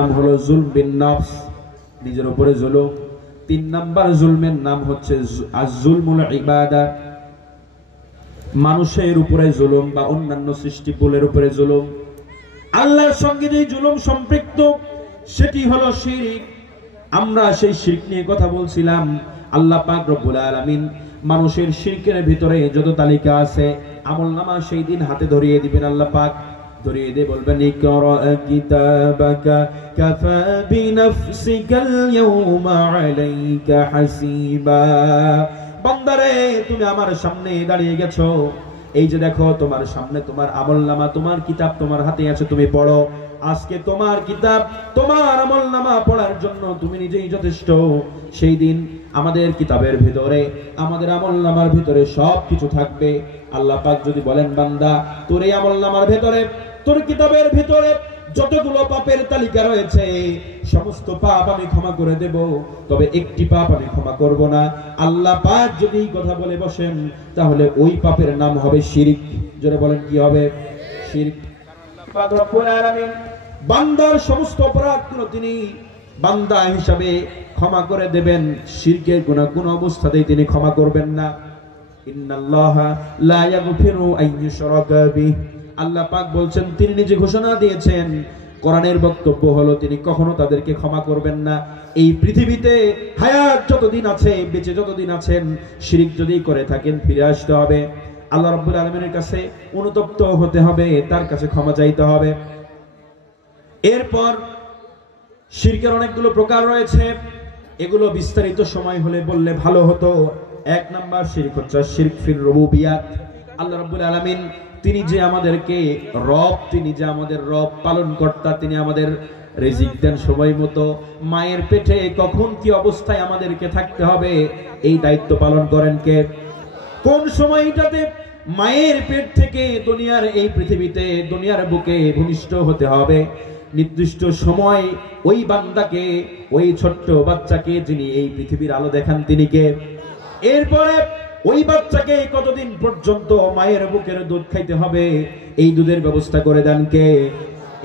নাম হলো জুলম বিন নফস, নিজের উপরে জুলুম। 3 নাম্বার জুলমের নাম হচ্ছে আজ-জুলমুল ইবাদা, মানুষের উপরে জুলুম বা অন্যান্য সৃষ্টিকুলের উপরে জুলুম। আল্লাহর সঙ্গে যে জুলুম সম্পৃক্ত সেটি হলো শিরক। আমরা সেই শিরক নিয়ে কথা বলছিলাম। আল্লাহ পাক রব্বুল আলামিন মানুষের শিরকের ভিতরে যত তালিকা আছে আমলনামা সেই দিন হাতে ধরিয়ে দিবেন। আল্লাহ পাক ধরিয়ে দিয়ে বলবেন, ইকরা কিতাবাকা কাফা বিনাফসিকাল ইয়াওমা আলাইকা হাসিবা। বান্দারে, তুমি আমার সামনে দাঁড়িয়ে গেছো, এই যে দেখো তোমার সামনে তোমার আমলনামা, তোমার কিতাব তোমার হাতে আছে, তুমি পড়ো। আজকে তোমার কিতাব তোমার আমলনামা পড়ার জন্য তুমি নিজেই যথেষ্ট। সেই দিন আমাদের কিতাবের ভিতরে, আমাদের আমলনামার ভিতরে সবকিছু থাকবে। আল্লাহ পাক যদি বলেন, বান্দা তোর এই আমলনামার ভিতরে, তোর কিতাবের ভিতরে যতগুলো পাপের তালিকা রয়েছে সমস্ত পাপ আমি ক্ষমা করে দেব, তবে একটি পাপ আমি ক্ষমা করব না। আল্লাহ পাক যদি কথা বলে বসেন তাহলে ওই পাপের নাম হবে শিরক। জোরে বলেন, কি হবে? শিরক। আল্লাহ পাক রব্বুল আলামিন বান্দার সমস্ত অপরাধগুলো তিনি বান্দা হিসাবে ক্ষমা করে দেবেন। শিরকের গুনাহ কোন অবস্থাতেই তিনি ক্ষমা করবেন না। ইন্নাল্লাহা লা ইয়াগফিরু আন ইউশরাকা বিহি, আল্লাহ পাক বলছেন, তিনি নিজে ঘোষণা দিয়েছেন, কোরআনের বক্তব্য হলো তিনি কখনো তাদেরকে ক্ষমা করবেন না। এই পৃথিবীতে হায়াত যতদিন আছে, বেঁচে যতদিন আছেন, শিরক যদি করে থাকেন ফিরে আসতে হবে আল্লাহ রাব্বুল আলামিনের কাছে, অনুতপ্ত হতে হবে, তার কাছে ক্ষমা চাইতে হবে। এরপর শিরকের অনেকগুলো প্রকার রয়েছে, এগুলো বিস্তারিত সময় হলে বললে ভালো হতো। 1 নাম্বার শিরক হচ্ছে শিরক ফির রুবুবিয়াত। আল্লাহ রাব্বুল আলামিন তিনি যে আমাদেরকে রব, তিনি যে আমাদের রব, পালন কর্তা, তিনি আমাদের রিজিক দেন সময় মতো। মায়ের পেটে কখন কি অবস্থায় আমাদেরকে থাকতে হবে এই দায়িত্ব পালন করেন কে? কোন সময়টাতে মায়ের পেট থেকে দুনিয়ার এই পৃথিবীতে, দুনিয়ার বুকে ভূমিষ্ঠ হতে হবে, নির্দিষ্ট সময় ওই বান্দাকে, ওই ছোট্ট বাচ্চাকে যিনি এই পৃথিবীর আলো দেখান তিনি কে? এরপরে ওই বাচ্চাকে কতদিন পর্যন্ত মায়ের বুকের দুধ খাইতে হবে এই দুধের ব্যবস্থা করে দেন কে?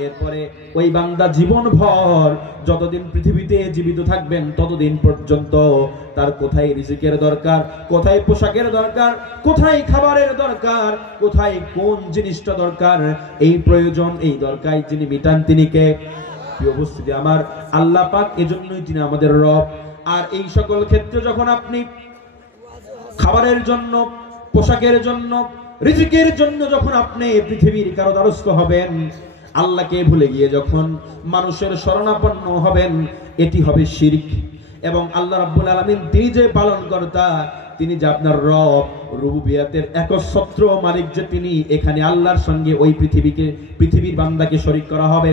এরপরে ওই বান্দা জীবনভর যতদিন পৃথিবীতে জীবিত থাকবেন ততদিন পর্যন্ত তার কোথায় রিজিকের দরকার, কোথায় পোশাকের দরকার, কোথায় খাবারের দরকার, কোথায় কোন জিনিসটা দরকার, এই প্রয়োজন, এই দরকার যিনি মিটান তিনি কে? উপস্থিতি আমার, আল্লাহ পাক এজন্যই তিনি আমাদের রব। আর এই সকল ক্ষেত্রে যখন আপনি খাবারের জন্য, পোশাকের জন্য, রিজিকের জন্য যখন আপনি পৃথিবীর কারো দ্বারস্থ হবেন, আল্লাহকে ভুলে গিয়ে যখন মানুষের শরণাপন্ন হবেন, এটি হবে শিরক। এবং আল্লাহ রাব্বুল আলামিন তিনি যে পালনকর্তা, তিনি যে আপনার রব, রুবুবিয়াতের একচ্ছত্র মালিক যে তিনি, এখানে আল্লাহর সঙ্গে ওই পৃথিবীর বান্দাকে শরীক করা হবে।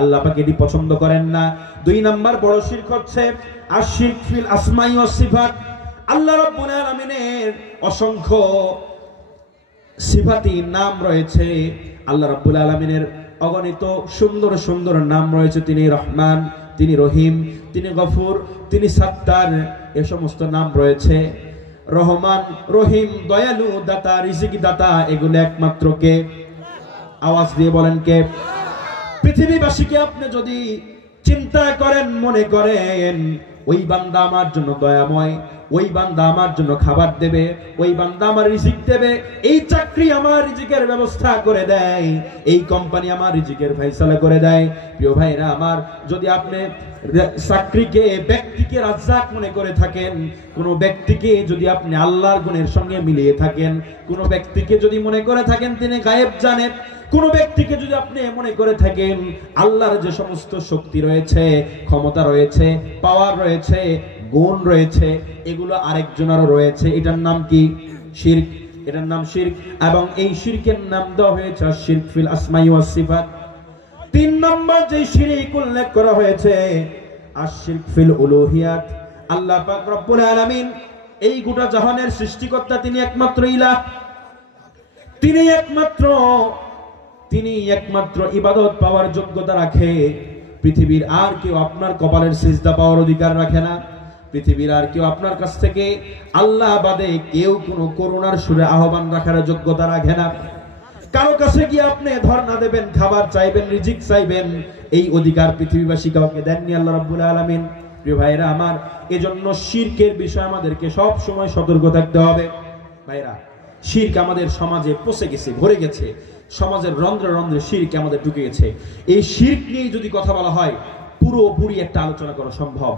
আল্লাহ পাক এটি পছন্দ করেন না। 2 নাম্বার বড় শিরক হচ্ছে আশ-শিরক ফিল আসমাই ওয়াস সিফাত। আল্লাহ রাব্বুল আলামিনের অসংখ্য সিফাতি নাম রয়েছে, আল্লাহ রাব্বুল আলামিনের অগণিত সুন্দর সুন্দর নাম রয়েছে। তিনি রহমান, তিনি রহিম, তিনি গফুর, তিনি সাত্তার, এই সমস্ত নাম রয়েছে। রহমান, রহিম, দয়ালু, দাতা, রিজিক দাতা, এগুলো একমাত্র কে? আওয়াজ দিয়ে বলেন কে? পৃথিবীবাসীকে আপনি যদি চিন্তা করেন, মনে করেন ওই বান্দা আমার জন্য দয়াময়, ওই বান্দা আমার জন্য খাবার দেবে, ওই বান্দা আমার রিজিক দেবে, এই চাকরি আমার রিজিকের ব্যবস্থা করে দেয়, এই কোম্পানি আমার রিজিকের ফয়সালা করে দেয়। প্রিয় ভাইরা আমার, যদি আপনি চাকরিকে, ব্যক্তিকে রাজ্জাক মনে করে থাকেন, কোন ব্যক্তিকে যদি আপনি আল্লাহর গুণের সঙ্গে মিলিয়ে থাকেন, কোন ব্যক্তিকে যদি মনে করে থাকেন তিনি গায়েব জানেন, কোন ব্যক্তিকে যদি আপনি মনে করে থাকেন আল্লাহর যে সমস্ত শক্তি রয়েছে, ক্ষমতা রয়েছে, পাওয়ার রয়েছে, গুণ রয়েছে, এগুলো আরেকজনেরও রয়েছে, এটার নাম কি? শিরক। এটার নাম শিরক। এবং এই শিরকের নাম দেওয়া হয়েছে শিরক ফিল আসমাই ওয়াস সিফাত। 3 নম্বর যে শিরক উল্লেখ করা হয়েছে আশ-শিরক ফিল উলুহিয়াত। আল্লাহ পাক রব্বুল আলামিন এই গোটা জাহানের সৃষ্টিকর্তা, তিনি একমাত্র ইলাহ, তিনি একমাত্র ইবাদত পাওয়ার যোগ্যতা রাখে। পৃথিবীর আর কেউ আপনার কপালের সিজদা পাওয়ার অধিকার রাখে না। পৃথিবীর আর কেউ আপনার কাছ থেকে আল্লাহ বাদে কেউ কোনো করুণার সুরে আহ্বান রাখার যোগ্যতা রাখে না। কারো কাছে গিয়ে আপনি ধর্ণা দেবেন, খাবার চাইবেন, রিজিক চাইবেন, এই অধিকার পৃথিবীবাসী কাউকে দেননি আল্লাহ রাব্বুল আলামিন। প্রিয় ভাইরা আমার, এজন্য শিরকের বিষয়ে আমাদেরকে সব সময় সতর্ক থাকতে হবে। ভাইরা, শিরক আমাদের সমাজে পচে গেছে, ভরে গেছে, সমাজের রন্ধ্রে রন্ধ্রে শিরক আমাদের ঢুকে গেছে। এই শিরক নিয়ে যদি কথা বলা হয়, পুরোপুরি একটা আলোচনা করা সম্ভব।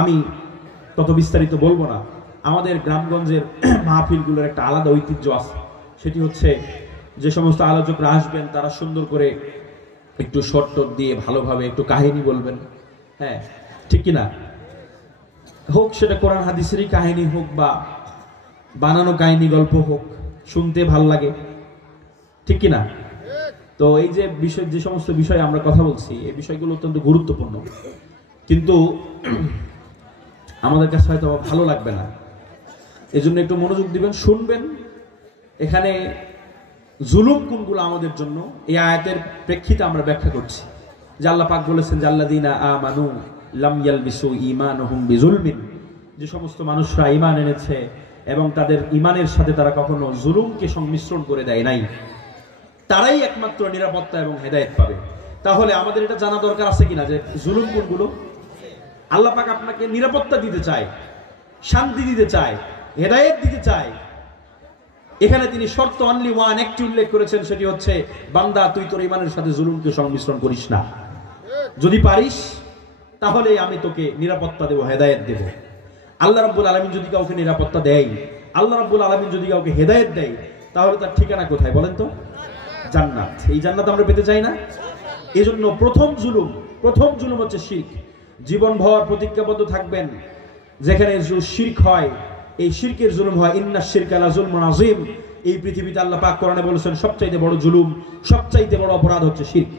আমি তত বিস্তারিত বলবো না। আমাদের গ্রামগঞ্জের মাহফিলগুলোর একটা আলাদা ঐতিহ্য আছে, সেটি হচ্ছে যে সমস্ত আলোচকরা আসবেন তারা সুন্দর করে একটু শর্ট দিয়ে ভালোভাবে একটু কাহিনী বলবেন। হ্যাঁ, ঠিক কিনা? হোক সেটা কোরআন হাদিসেরই কাহিনী হোক বা বানানো কাহিনী গল্প হোক, শুনতে ভাল লাগে, ঠিক কিনা? তো এই যে বিষয়, যে সমস্ত বিষয়ে আমরা কথা বলছি, এই বিষয়গুলো অত্যন্ত গুরুত্বপূর্ণ, কিন্তু আমাদের কাছে হয়তো ভালো লাগবে না। এজন্য একটু মনোযোগ দিবেন, শুনবেন। এখানে জুলুম কোনগুলো আমাদের জন্য, এই আয়াতের প্রেক্ষিতে আমরা ব্যাখ্যা করছি। যে আল্লাহ পাক বলেছেন যে আল্লাযীনা আমানু লাম ইয়ালবিসু ঈমানুহুম বিজুলমিন, যে সমস্ত মানুষরা ঈমান এনেছে এবং তাদের ঈমানের সাথে তারা কখনো জুলুমকে সংমিশ্রণ করে দেয় নাই, তারাই একমাত্র নিরাপত্তা এবং হেদায়েত পাবে। তাহলে আমাদের এটা জানা দরকার আছে কিনা যে জুলুম কোনগুলো। আল্লাহ পাক আপনাকে নিরাপত্তা দিতে চায়, শান্তি দিতে চায়, হেদায়েত দিতে চায়। এখানে তিনি শর্ত অনলি ওয়ান একটি উল্লেখ করেছেন, সেটি হচ্ছে বান্দা তুই তোর ঈমানের সাথে জুলুমকে সংমিশ্রণ করিস না। যদি পারিস তাহলে আমি তোকে নিরাপত্তা দেব, হেদায়েত দেব। আল্লাহ রাব্বুল আলামিন যদি কাউকে নিরাপত্তা দেয়, আল্লাহ রাব্বুল আলামিন যদি কাউকে হেদায়েত দেয়, তাহলে তার ঠিকানা কোথায় বলেন তো? জান্নাত। এই জান্নাত আমরা পেতে চাই না? এজন্য প্রথম জুলুম হচ্ছে শিরক। জীবনভর প্রতিজ্ঞাবদ্ধ থাকবেন, যেখানে শিরক হয়, এই শিরকের জুলুম হয়। ইন্নাশ শিরকা লাযুলমুন আযীম। এই পৃথিবীতে আল্লাহ পাক কোরআনে বলেছেন সবচাইতে বড় জুলুম, সবচাইতে বড় অপরাধ হচ্ছে শিরক।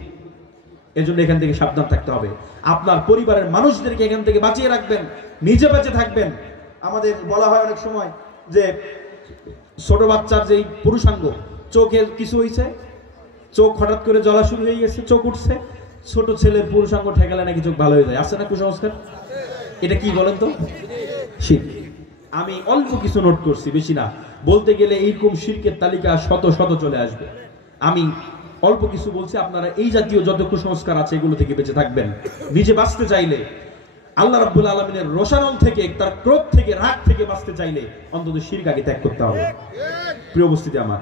এজন্য এখান থেকে সাবধান থাকতে হবে। আপনার পরিবারের মানুষদেরকে এখান থেকে বাঁচিয়ে রাখবেন, নিজে বেঁচে থাকবেন। আমাদের বলা হয় অনেক সময় যে ছোট বাচ্চার যেই পুরুষাঙ্গ, চোখে কিছু হয়েছে, চোখ হঠাৎ করে জ্বলা শুরু হয়ে গেছে, চোখ উঠছে, ছোট ছেলের পুরুষাঙ্গ ঠেকালে নাকি চোখ ভালো হয়ে যায়। আছে না কুসংস্কার? এটা কি বলেন তো? শিরক। আমি অল্প কিছু নোট করছি, বেশি না। বলতে গেলে এইরকম শিরকের তালিকা শত শত চলে আসবে। আমি অল্প কিছু বলছি, আপনারা এই জাতীয় যত কুসংস্কার আছে এগুলো থেকে বেঁচে থাকবেন। নিজে বাঁচতে চাইলে, আল্লাহ রাব্বুল আলামিনের রোষানল থেকে, তার ক্রোধ থেকে, রাগ থেকে বাঁচতে চাইলে অন্তত শিরক আগে ত্যাগ করতে হবে। প্রিয় উপস্থিতি আমার,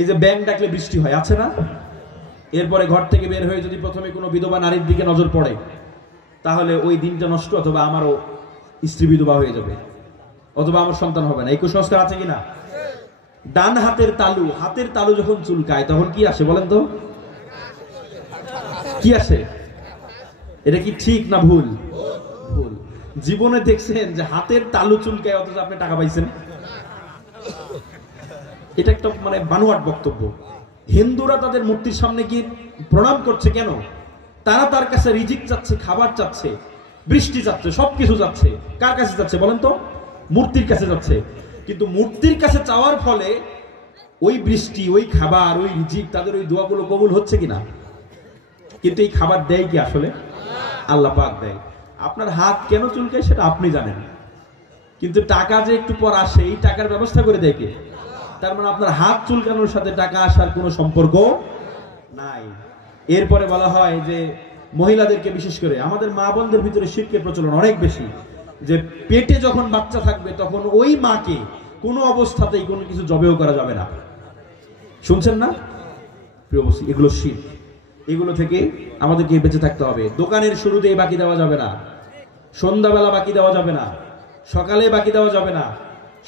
এই যে ব্যাঙ ডাকলে বৃষ্টি হয়, আছে না? এরপরে ঘর থেকে বের হয়ে যদি প্রথমে কোনো বিধবা নারীর দিকে নজর পড়ে, তাহলে ওই দিনটা নষ্ট, অথবা আমারও স্ত্রী বিধবা হয়ে যাবে, অথবা আমার সন্তান হবে না। এই কুসংস্কার আছে কিনা? ডান হাতের তালু যখন চুলকায় তখন কি আসে বলেন তো? কি আসে? এটা কি ঠিক না ভুল? ভুল। জীবনে দেখছেন যে হাতের তালু চুলকায় অথচ আপনি টাকা পাইছেন? এটা একটা মানে বানোয়াট বক্তব্য। হিন্দুরা তাদের মূর্তির সামনে কি প্রণাম করছে কেন? তারা তার কাছে রিজিক চাচ্ছে, খাবার চাচ্ছে, বৃষ্টি চাচ্ছে, সবকিছু চাচ্ছে। কার কাছে যাচ্ছে বলেন তো? মূর্তির কাছে যাচ্ছে। কিন্তু মূর্তির কাছে চাওয়ার ফলে ওই বৃষ্টি, ওই খাবার, ওই রিজিক, তাদের ওই দোয়াগুলো কবুল হচ্ছে কিনা? কিন্তু এই খাবার দেয় কি আসলে? আল্লাহ পাক দেয়। আপনার হাত কেন চুলকায় সেটা আপনি জানেন, কিন্তু টাকা যে একটু পর আসে, এই টাকার ব্যবস্থা করে দেয় কে? তার মানে আপনার হাত চুলকানোর সাথে টাকা আসার কোনো সম্পর্ক নাই। এরপরে বলা হয় যে মহিলাদেরকে, বিশেষ করে আমাদের মা বোনদের ভিতরে শিরকের প্রচলন অনেক বেশি, যে পেটে যখন বাচ্চা থাকবে তখন ওই মাকে কোনো অবস্থাতেই কোনো কিছু জবেও করা যাবে না। শুনছেন না? প্রিয় বন্ধু, এগুলো শিরক। এগুলো থেকে আমাদেরকে বেঁচে থাকতে হবে। দোকানের শুরুতেই বাকি দেওয়া যাবে না, সন্ধ্যাবেলা বাকি দেওয়া যাবে না, সকালে বাকি দেওয়া যাবে না,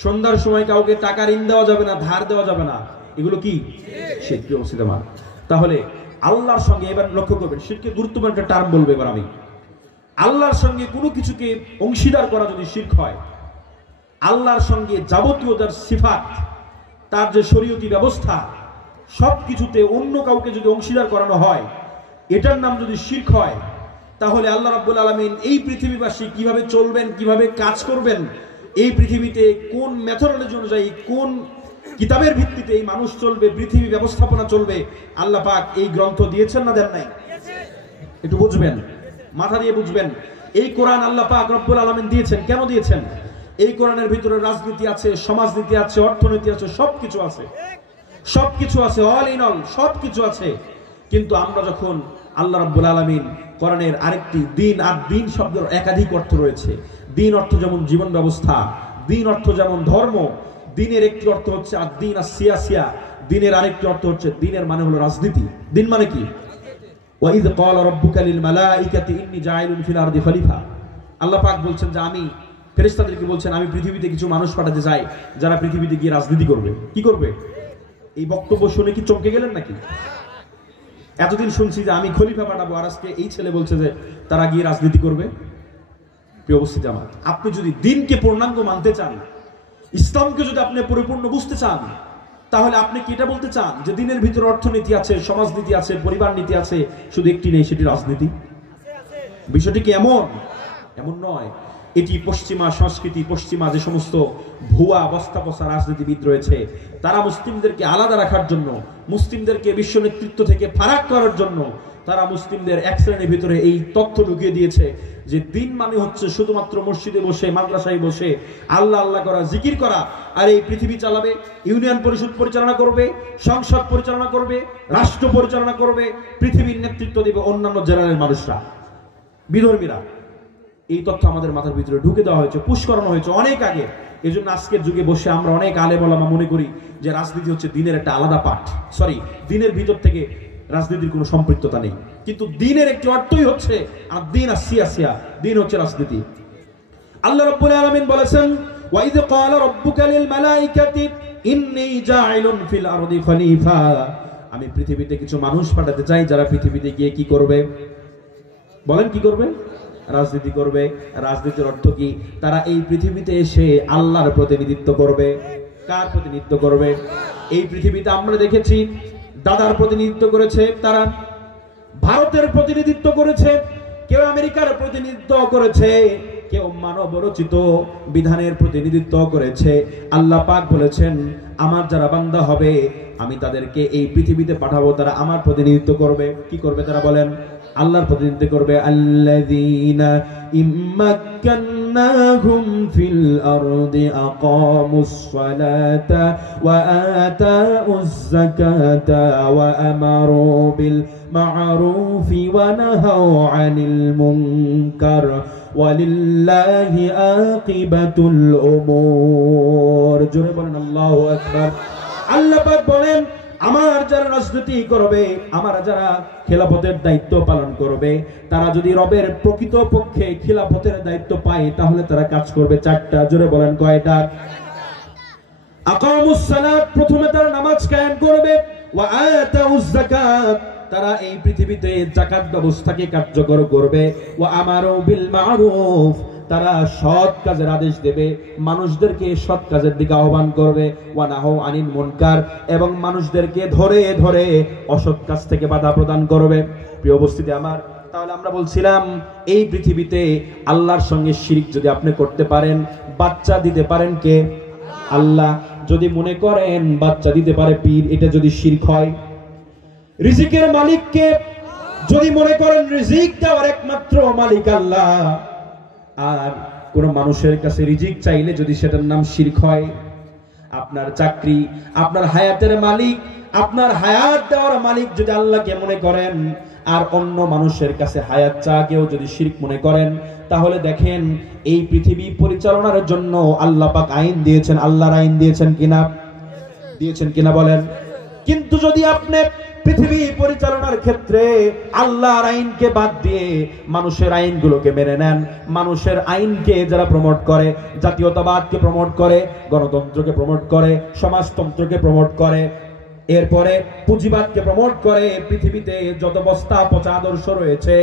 সন্ধ্যার সময় কাউকে টাকা ঋণ দেওয়া যাবে না, ধার দেওয়া যাবে না। এগুলো কি শিরক? প্রিয় বন্ধু আমার, তাহলে আল্লাহর সঙ্গে, এবার লক্ষ্য করবেন, শিরকের গুরুত্বপূর্ণ একটা টার্ম বলবো এবার আমি। আল্লাহর সঙ্গে কোনো কিছুকে অংশীদার করা যদি শিরক হয়, আল্লাহর সঙ্গে যাবতীয় তার সিফাত, তার যে শরীয়তি ব্যবস্থা, সবকিছুতে অন্য কাউকে যদি অংশীদার করানো হয়, এটার নাম যদি শিরক হয়, তাহলে আল্লাহ রাব্বুল আলামিন এই পৃথিবীবাসী কিভাবে চলবেন, কিভাবে কাজ করবেন, এই পৃথিবীতে কোন মেথডোলজি অনুযায়ী, কোন কিতাবের ভিত্তিতে এই মানুষ চলবে, পৃথিবী ব্যবস্থাপনা চলবে, আল্লাহ পাক এই গ্রন্থ দিয়েছেন না দেন নাই? একটু বুঝবেন, মাথা দিয়ে বুঝবেন। এই কোরআন আল্লাহ পাক রব্বুল আলামিন দিয়েছেন। কেন দিয়েছেন? এই কোরআনের ভিতরে রাজনীতি আছে, সমাজনীতি আছে, অর্থনীতি আছে, সবকিছু আছে। সবকিছু আছে, অল ইন অল সবকিছু আছে। কিন্তু আমরা যখন আল্লাহ রাব্বুল আলামিন কোরআনের আরেকটি দিন, আর দিন শব্দের একাধিক অর্থ রয়েছে। দিন অর্থ যেমন জীবন ব্যবস্থা, দিন অর্থ যেমন ধর্ম, দিনের একটি অর্থ হচ্ছে আর দিন আর সিয়াসিয়া, দিনের আরেকটি অর্থ হচ্ছে দিনের মানে হলো রাজনীতি। দিন মানে কি? ওয়াইদ ক্বালা রাব্বুকা লিল মালাইকাতি ইন্নী জাইলুন ফিল আরদি খলিফা। আল্লাহ পাক বলছেন যে আমি ফেরেশতাদেরকে বলছেন আমি পৃথিবীতে কিছু মানুষ পাঠাতে চাই যারা পৃথিবীতে গিয়ে রাজনীতি করবে। কি করবে? এই বক্তব্য শুনে কি চমকে গেলেন নাকি? এতদিন শুনছি যে আমি খলিফা পাঠাবো, আর আজকে এই ছেলে বলছে যে তারা গিয়ে রাজনীতি করবে। প্রিয় উপস্থিতি আমার, আপনি যদি দিনকে পূর্ণাঙ্গ মানতে চান, ইসলামকে যদি আপনি পরিপূর্ণ বুঝতে চান, তাহলে আপনি কি এটা বলতে চান যে দিনের ভিতরে অর্থনীতি আছে, সমাজনীতি আছে, পরিবার নীতি আছে, শুধু একটি নেই, সেটি রাজনীতি? বিষয়টি কি এমন? এমন নয়। এটি পশ্চিমা সংস্কৃতি, পশ্চিমা যে সমস্ত ভুয়া বস্তা পচা রাজনীতিবিদ রয়েছে, তারা মুসলিমদেরকে আলাদা রাখার জন্য, মুসলিমদেরকে বিশ্ব নেতৃত্ব থেকে ফারাক করার জন্য তারা মুসলিমদের এক শ্রেণীর ভিতরে এই তথ্য ঢুকিয়ে দিয়েছে যে দিন মানে হচ্ছে শুধুমাত্র মসজিদে বসে, মাদ্রাসায় বসে আল্লাহ আল্লাহ করা, জিকির করা, আর এই পৃথিবী চালাবে, ইউনিয়ন পরিষদ পরিচালনা করবে, সংসদ পরিচালনা করবে, রাষ্ট্র পরিচালনা করবে, পৃথিবীর নেতৃত্ব দেবে অন্যান্য জেনারেল মানুষরা, বিধর্মীরা। এই তথ্য আমাদের মাথার ভিতরে ঢুকে দেওয়া হয়েছে, পুশ করানো হয়েছে অনেক আগে। এই জন্য আজকের যুগে বসে আমরা অনেক আলেম ওলামা মনে করি যে রাজনীতি হচ্ছে দিনের একটা আলাদা পার্ট, সরি, দিনের ভিতর থেকে রাজনীতির কোনো সম্পৃক্ততা নেই। কিন্তু দিনের একটি অর্থই হচ্ছে আর দিন আর সিয়াসিয়া, দিন হচ্ছে রাজনীতি। আল্লাহ রাব্বুল আলামিন বলেছেন ওয়াইদ ক্বালা রাব্বুকা লিল মালাইকাতি ইন্নী জাইলুন ফিল আরদি খলিফা। আমি পৃথিবীতে কিছু মানুষ পাঠাতে চাই যারা পৃথিবীতে গিয়ে কি করবে? বলেন কি করবে? রাজনীতি করবে। রাজনীতির অর্থ কি? তারা এই পৃথিবীতে এসে আল্লাহর প্রতিনিধিত্ব করবে। কার প্রতিনিধিত্ব করবে? এই পৃথিবীতে আমরা দেখেছি দাদার প্রতিনিধিত্ব করেছে, তারা ভারতের প্রতিনিধিত্ব করেছে, কেউ আমেরিকার প্রতিনিধিত্ব করেছে, কেউ মানব রচিত বিধানের প্রতিনিধিত্ব করেছে। আল্লাহ পাক বলেছেন আমার যারা বান্দা হবে আমি তাদেরকে এই পৃথিবীতে পাঠাবো, তারা আমার প্রতিনিধিত্ব করবে। কি করবে তারা? বলেন আল্লাহর প্রতিনিধিত্ব করবে। আল্লাযীনা ইম্মাক্কান্নাহুম ফিল আরদি আকামুস সালাতা ওয়া আতাউজ যাকাতা ওয়া আমারু বিল মা'রুফি ওয়া নাহাউ আনিল মুনকার ওয়ালিল্লাহি আকিবাতুল উমুর। জোরে বলেন আল্লাহু আকবার। আল্লাহ পাক বলেন আমার যারা রাজনীতি করবে, আমার যারা খেলাফতের দায়িত্ব পালন করবে, তারা যদি রবের প্রকৃত পক্ষে খেলাফতের দায়িত্ব পায় তাহলে তারা কাজ করবে চারটা। জোরে বলেন কয়টা? আকামুস সালাত, প্রথমে তারা নামাজ কায়েম করবে। ওয়া আতাউজ যাকাত, তারা এই পৃথিবীতে যাকাত ব্যবস্থাকে কার্যকর করবে। ওয়া আমারু বিল মা'রুফ, তারা সৎ কাজের আদেশ দেবে, মানুষদেরকে সৎ কাজের দিকে আহ্বান করবে। ওয়া নাহাউ আনিল মুনকার, এবং মানুষদেরকে ধরে ধরে অসৎ কাজ থেকে বাধা প্রদান করবে। প্রিয় উপস্থিতি আমার, তাহলে আমরা বলছিলাম এই পৃথিবীতে আল্লাহর সঙ্গে শিরক যদি আপনি করতে পারেন, বাচ্চা দিতে পারেন কে? আল্লাহ। যদি মনে করেন বাচ্চা দিতে পারে পীর, এটা যদি শিরক হয়। রিজিকের মালিককে যদি মনে করেন রিজিক দেওয়ার একমাত্র মালিক আল্লাহ, আর কোন মানুষের কাছে রিজিক চাইলে যদি সেটার নাম শিরক হয়। আপনার চাকরি, আপনার হায়াতের মালিক, আপনার হায়াত দেওয়ার মালিক যদি আল্লাহকে মনে করেন, আর অন্য মানুষের কাছে হায়াত চাকেও যদি শিরক মনে করেন, তাহলে দেখেন এই পৃথিবী পরিচালনার জন্য আল্লাহ পাক আইন দিয়েছেন। আল্লাহর আইন দিয়েছেন কিনা? দিয়েছেন কিনা বলেন। কিন্তু যদি আপনি পৃথিবী পরিচালনার ক্ষেত্রে আল্লাহর আইনকে বাদ দিয়ে মানুষের আইনগুলোকে মেনে নেন, মানুষের আইনকে যারা প্রমোট করে, জাতীয়তাবাদকে প্রমোট করে, গণতন্ত্রকে প্রমোট করে, সমাজতন্ত্রকে প্রমোট করে, এরপরে পুঁজিবাদকে প্রমোট করে, পৃথিবীতে যত বস্তা পচা আদর্শ রয়েছে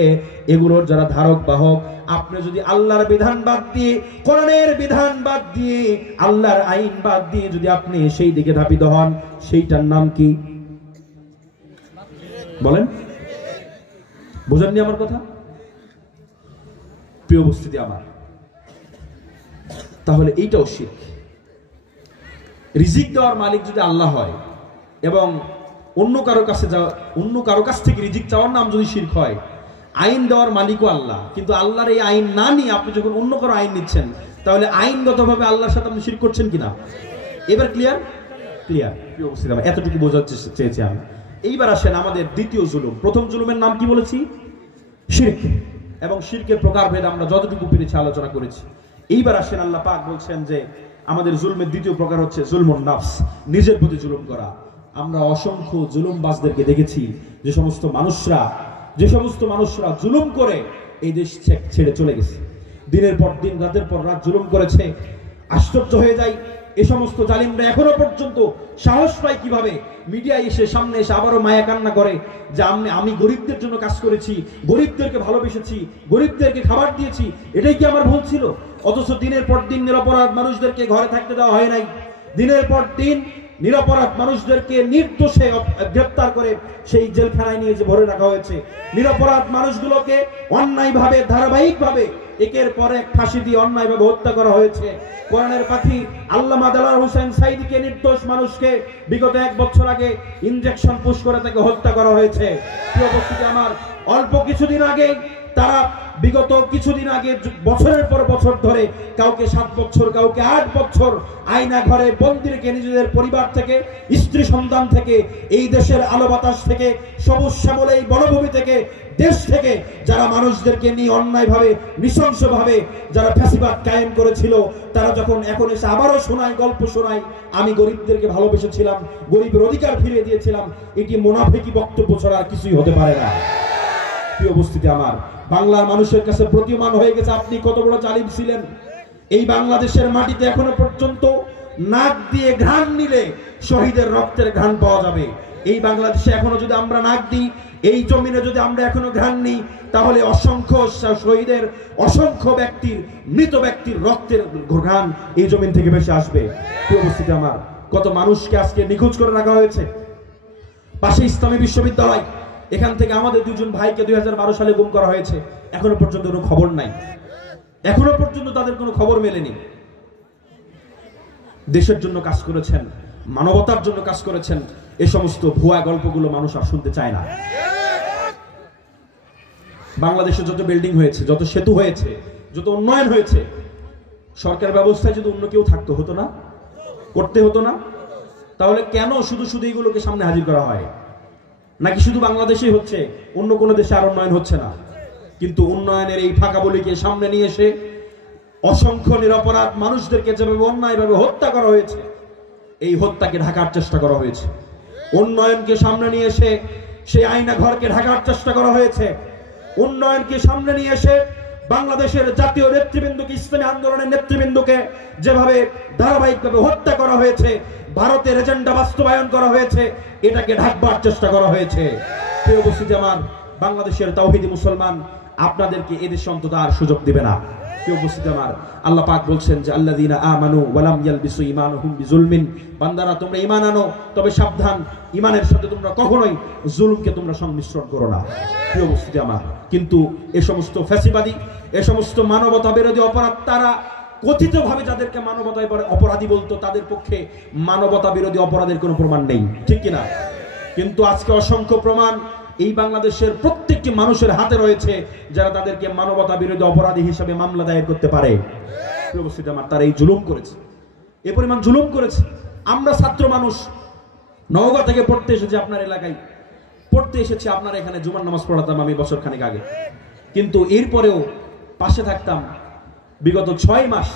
এগুলোর যারা ধারক বাহক, আপনি যদি আল্লাহর বিধান বাদ দিয়ে, কোরআনের বিধান বাদ দিয়ে, আল্লাহর আইন বাদ দিয়ে যদি আপনি সেই দিকে ধাবিত হন, সেইটার নাম কি? বলেন, বুঝেননি আমার কথা? প্রিয় উপস্থিতি আমার, তাহলে এইটাও শিরক। রিজিক দেওয়ার মালিক যদি আল্লাহ হয় এবং অন্য কারো কাছ থেকে রিজিক চাওয়ার নাম যদি শিরক হয়, আইন দেওয়ার মালিকও আল্লাহ, কিন্তু আল্লাহর এই আইন না নিয়ে আপনি যখন অন্য কারো আইন নিচ্ছেন, তাহলে আইনগতভাবে আল্লাহর সাথে আপনি শিরক করছেন কিনা? এবার ক্লিয়ার? ক্লিয়ার? এতটুকু বোঝার চেয়েছি আমি। এইবার আসেন আমাদের দ্বিতীয় জুলুম। প্রথম জুলুমের নাম কি বলেছি? শিরক, এবং শিরকের প্রকারভেদ আমরা যতটুকু পেরেছি আলোচনা করেছি। এইবার আসেন আল্লাহ পাক বলছেন যে আমাদের জুলমের দ্বিতীয় প্রকার হচ্ছে জুলমুন নাফস, নিজের প্রতি জুলুম করা। আমরা অসংখ্য জুলুমবাজদেরকে দেখেছি, যে সমস্ত মানুষরা জুলুম করে এই দেশ ছেড়ে চলে গেছে, দিনের পর দিন রাতের পর রাত জুলুম করেছে। আশ্চর্য হয়ে যায় এই সমস্ত জালিমরা এখনো পর্যন্ত সাহস পায় কিভাবে মিডিয়ায় এসে সামনে এসে আবারও মায়া কান্না করে যে আমি গরিবদের জন্য কাজ করেছি, গরিবদেরকে ভালোবেসেছি, গরিবদেরকে খাবার দিয়েছি, এটাই কি আমার ভুল ছিল? অথচ দিনের পর দিন নিরপরাধ মানুষদেরকে ঘরে থাকতে দেওয়া হয় নাই। দিনের পর দিন নিরপরাধ মানুষদেরকে নির্দোষে গ্রেফতার করে সেই জেলখানায় নিয়ে যে ভরে রাখা হয়েছে। নিরপরাধ মানুষগুলোকে অন্যায়ভাবে ধারাবাহিকভাবে একের পর এক ফাঁসি দিয়ে অন্যায়ভাবে হত্যা করা হয়েছে। কোরআনের পাখি আল্লামা দেলোয়ার হোসেন সাঈদীকে, নির্দোষ মানুষকে বিগত 1 বছর আগে ইনজেকশন পুশ করে তাকে হত্যা করা হয়েছে। প্রিয় উপস্থিতি আমার, অল্প কিছুদিন আগে তারা বিগত কিছুদিন আগে বছরের পর বছর ধরে কাউকে 7 বছর, কাউকে 8 বছর আয়না ঘরে বন্দি রেখে নিজেদের পরিবার থেকে, স্ত্রী সন্তান থেকে, এই দেশের আলো বাতাস থেকে, সবুজ শ্যামল এই বনভূমি থেকে, দেশ থেকে যারা মানুষদেরকে নিয়ে অন্যায়ভাবে নৃশংসভাবে যারা ফ্যাসিবাদ কায়েম করেছিল, তারা যখন এখন এসে আবারও শোনায়, গল্প শোনায় আমি গরিবদেরকে ভালোবেসেছিলাম, গরিবের অধিকার ফিরিয়ে দিয়েছিলাম, এটি মুনাফিকি বক্তব্য ছাড়া আর কিছুই হতে পারে না। প্রিয় উপস্থিতি আমার, বাংলার মানুষের কাছে প্রতীয়মান হয়ে গেছে আপনি কত বড় জালিম ছিলেন। এই বাংলাদেশের মাটিতে এখনো পর্যন্ত নাক দিয়ে ঘ্রাণ নিলে শহীদের রক্তের ঘ্রাণ পাওয়া যাবে। এই বাংলাদেশে এখনো যদি আমরা নাক দিই, এই জমিনে যদি আমরা এখনো ঘ্রাণ নিই, তাহলে অসংখ্য শহীদের, অসংখ্য ব্যক্তির, মৃত ব্যক্তির রক্তের ঘ্রাণ এই জমিন থেকে বেশি আসবে। প্রিয় উপস্থিতি আমার, কত মানুষকে আজকে নিখোঁজ করে রাখা হয়েছে। পাশে ইসলামী বিশ্ববিদ্যালয়, এখান থেকে আমাদের 2 জন ভাইকে 2012 সালে গুম করা হয়েছে, এখনো পর্যন্ত কোনো খবর নাই, এখনো পর্যন্ত তাদের কোনো খবর মেলেনি। দেশের জন্য কাজ করেছেন, মানবতার জন্য কাজ করেছেন, এই সমস্ত ভুয়া গল্পগুলো মানুষ আর শুনতে চায় না। বাংলাদেশে যত বিল্ডিং হয়েছে, যত সেতু হয়েছে, যত উন্নয়ন হয়েছে, সরকার ব্যবস্থায় যদি অন্য কেউ থাকতো, হতো না? করতে হতো না? তাহলে কেন শুধু শুধু এগুলোকে সামনে হাজির করা হয়? নাকি শুধু বাংলাদেশেই হচ্ছে, অন্য কোনো দেশে আর উন্নয়ন হচ্ছে না? কিন্তু উন্নয়নের এই ফাঁকা বলিকে সামনে নিয়ে এসে অসংখ্য নিরপরাধ মানুষদেরকে যেভাবে অন্যায়ভাবে হত্যা করা হয়েছে, এই হত্যাকে ঢাকার চেষ্টা করা হয়েছে। উন্নয়নকে সামনে নিয়ে এসে সেই আয়না ঘরকে ঢাকার চেষ্টা করা হয়েছে। উন্নয়নকে সামনে নিয়ে এসে বাংলাদেশের জাতীয় নেতৃবৃন্দকে, ইসলামী আন্দোলনের নেতৃবৃন্দকে যেভাবে ধারাবাহিকভাবে হত্যা করা হয়েছে, ভারতের এজেন্ডা বাস্তবায়ন করা হয়েছে, এটাকে ঢাকবার চেষ্টা করা হয়েছে। প্রিয় উপস্থিতি আমার, বাংলাদেশের তাওহীদি মুসলমান আপনাদেরকে এদেশে অন্তত আর সুযোগ দিবে না। প্রিয় উপস্থিতি আমার, আল্লাহ পাক বলছেন যে আল্লাযীনা আমানু ওয়া লাম ইয়ালবিসু ঈমানুহুম বিজুলমিন, বান্দারা তোমরা ঈমান আনো, তবে সাবধান, ঈমানের সাথে তোমরা কখনোই জুলুমকে তোমরা সংমিশ্রণ করো না। প্রিয় উপস্থিতি আমার, কিন্তু এই সমস্ত ফ্যাসিবাদী, এই সমস্ত মানবতা বিরোধী অপরাধ, তারা কথিতভাবে যাদেরকে মানবতা অপরাধী বলতো, তাদের পক্ষে মানবতা বিরোধী অপরাধের কোনো প্রমাণ নেই, ঠিক কিনা? কিন্তু আজকে অসংখ্য প্রমাণ এই বাংলাদেশের প্রত্যেকটি মানুষের হাতে রয়েছে, যারা তাদেরকে মানবতা বিরোধী অপরাধী হিসেবে মামলা দায়ের করতে পারে। উপস্থিত আমার, তারা এই জুলুম করেছে, এ পরিমাণ জুলুম করেছে। আমরা ছাত্র মানুষ, নওগাঁ থেকে পড়তে এসেছি, আপনার এলাকায় পড়তে এসেছি, আপনার এখানে জুমার নামাজ পড়াতাম আমি বছরখানেক আগে, কিন্তু এরপরেও পাশে থাকতাম। বিগত 6 মাস,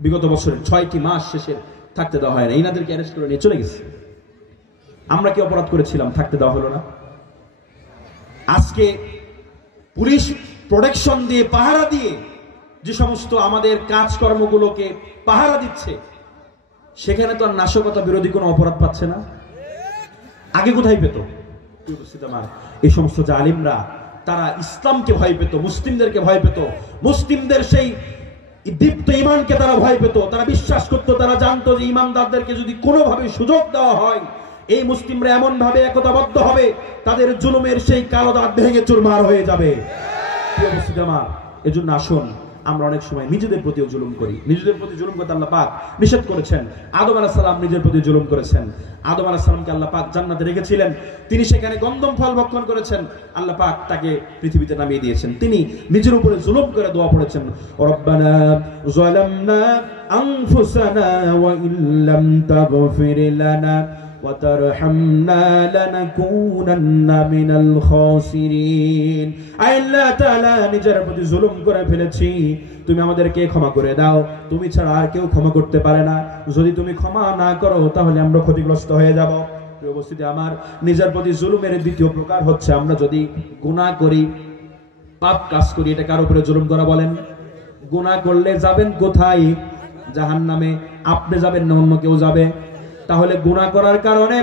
বিগত বছরের 6টি মাস শেষে থাকতে দেওয়া হয় না, এনাদেরকে অ্যারেস্ট করে নিয়ে চলে গেছে। আমরা কি অপরাধ করেছিলাম? থাকতে দেওয়া হলো না। আজকে পুলিশ প্রোটেকশন দিয়ে, পাহারা দিয়ে যে সমস্ত আমাদের কাজকর্মগুলোকে পাহারা দিচ্ছে, সেখানে তো আর নাশকতা বিরোধী কোনো অপরাধ পাচ্ছে না। আগে কোথায় পেত? এই সমস্ত জালিমরা, তারা ইসলামকে ভয় পেত, মুসলিমদেরকে ভয় পেত, মুসলিমদের সেই দীপ্ত ঈমানকে তারা ভয় পেত। তারা বিশ্বাস করত, তারা জানতো যে ঈমানদারদেরকে যদি কোনোভাবে সুযোগ দেওয়া হয়, এই মুসলিমরা এমন ভাবে একতাবদ্ধ হবে, তাদের জুলুমের সেই কালো দাঁত ভেঙে চুরমার হয়ে যাবে। এজন্য আসুন আমরা অনেক সময় নিজেদের প্রতিও জুলুম করি। নিজেদের প্রতি জুলুম করতে আল্লাহ পাক নিষেধ করেছেন। আদম আলাইহিস সালাম নিজের প্রতি জুলুম করেছেন। আদম আলাইহিস সালামকে আল্লাহ পাক জান্নাতে রেখেছিলেন, তিনি সেখানে গন্ধম ফল ভক্ষণ করেছেন, আল্লাহ পাক তাকে পৃথিবীতে নামিয়ে দিয়েছেন। তিনি নিজের উপরে জুলুম করে দোয়া পড়েছেন, রব্বানা যালামনা আনফুসানা ওয়া ইল্লাম তাগফির লানা ওয়া তারহামনা লানাকুনান্না মিনাল খাসিরিন। আল্লাহ তাআলা নিজের প্রতি জুলুম করে ফেলেছি, তুমি আমাদেরকে ক্ষমা করে দাও, তুমি ছাড়া আর কেউ ক্ষমা করতে পারে না, যদি তুমি ক্ষমা না করো তাহলে আমরা ক্ষতিগ্রস্ত হয়ে যাব। প্রিয় উপস্থিতি আমার, নিজের প্রতি জুলুমের দ্বিতীয় প্রকার হচ্ছে আমরা যদি গুনাহ করি, পাপ কাজ করি, এটা কার উপরে জুলুম করা বলেন? গুনাহ করলে যাবেন কোথায়? জাহান্নামে। আপনি যাবেন না অন্য কেউ যাবে? তাহলে গুনাহ করার কারণে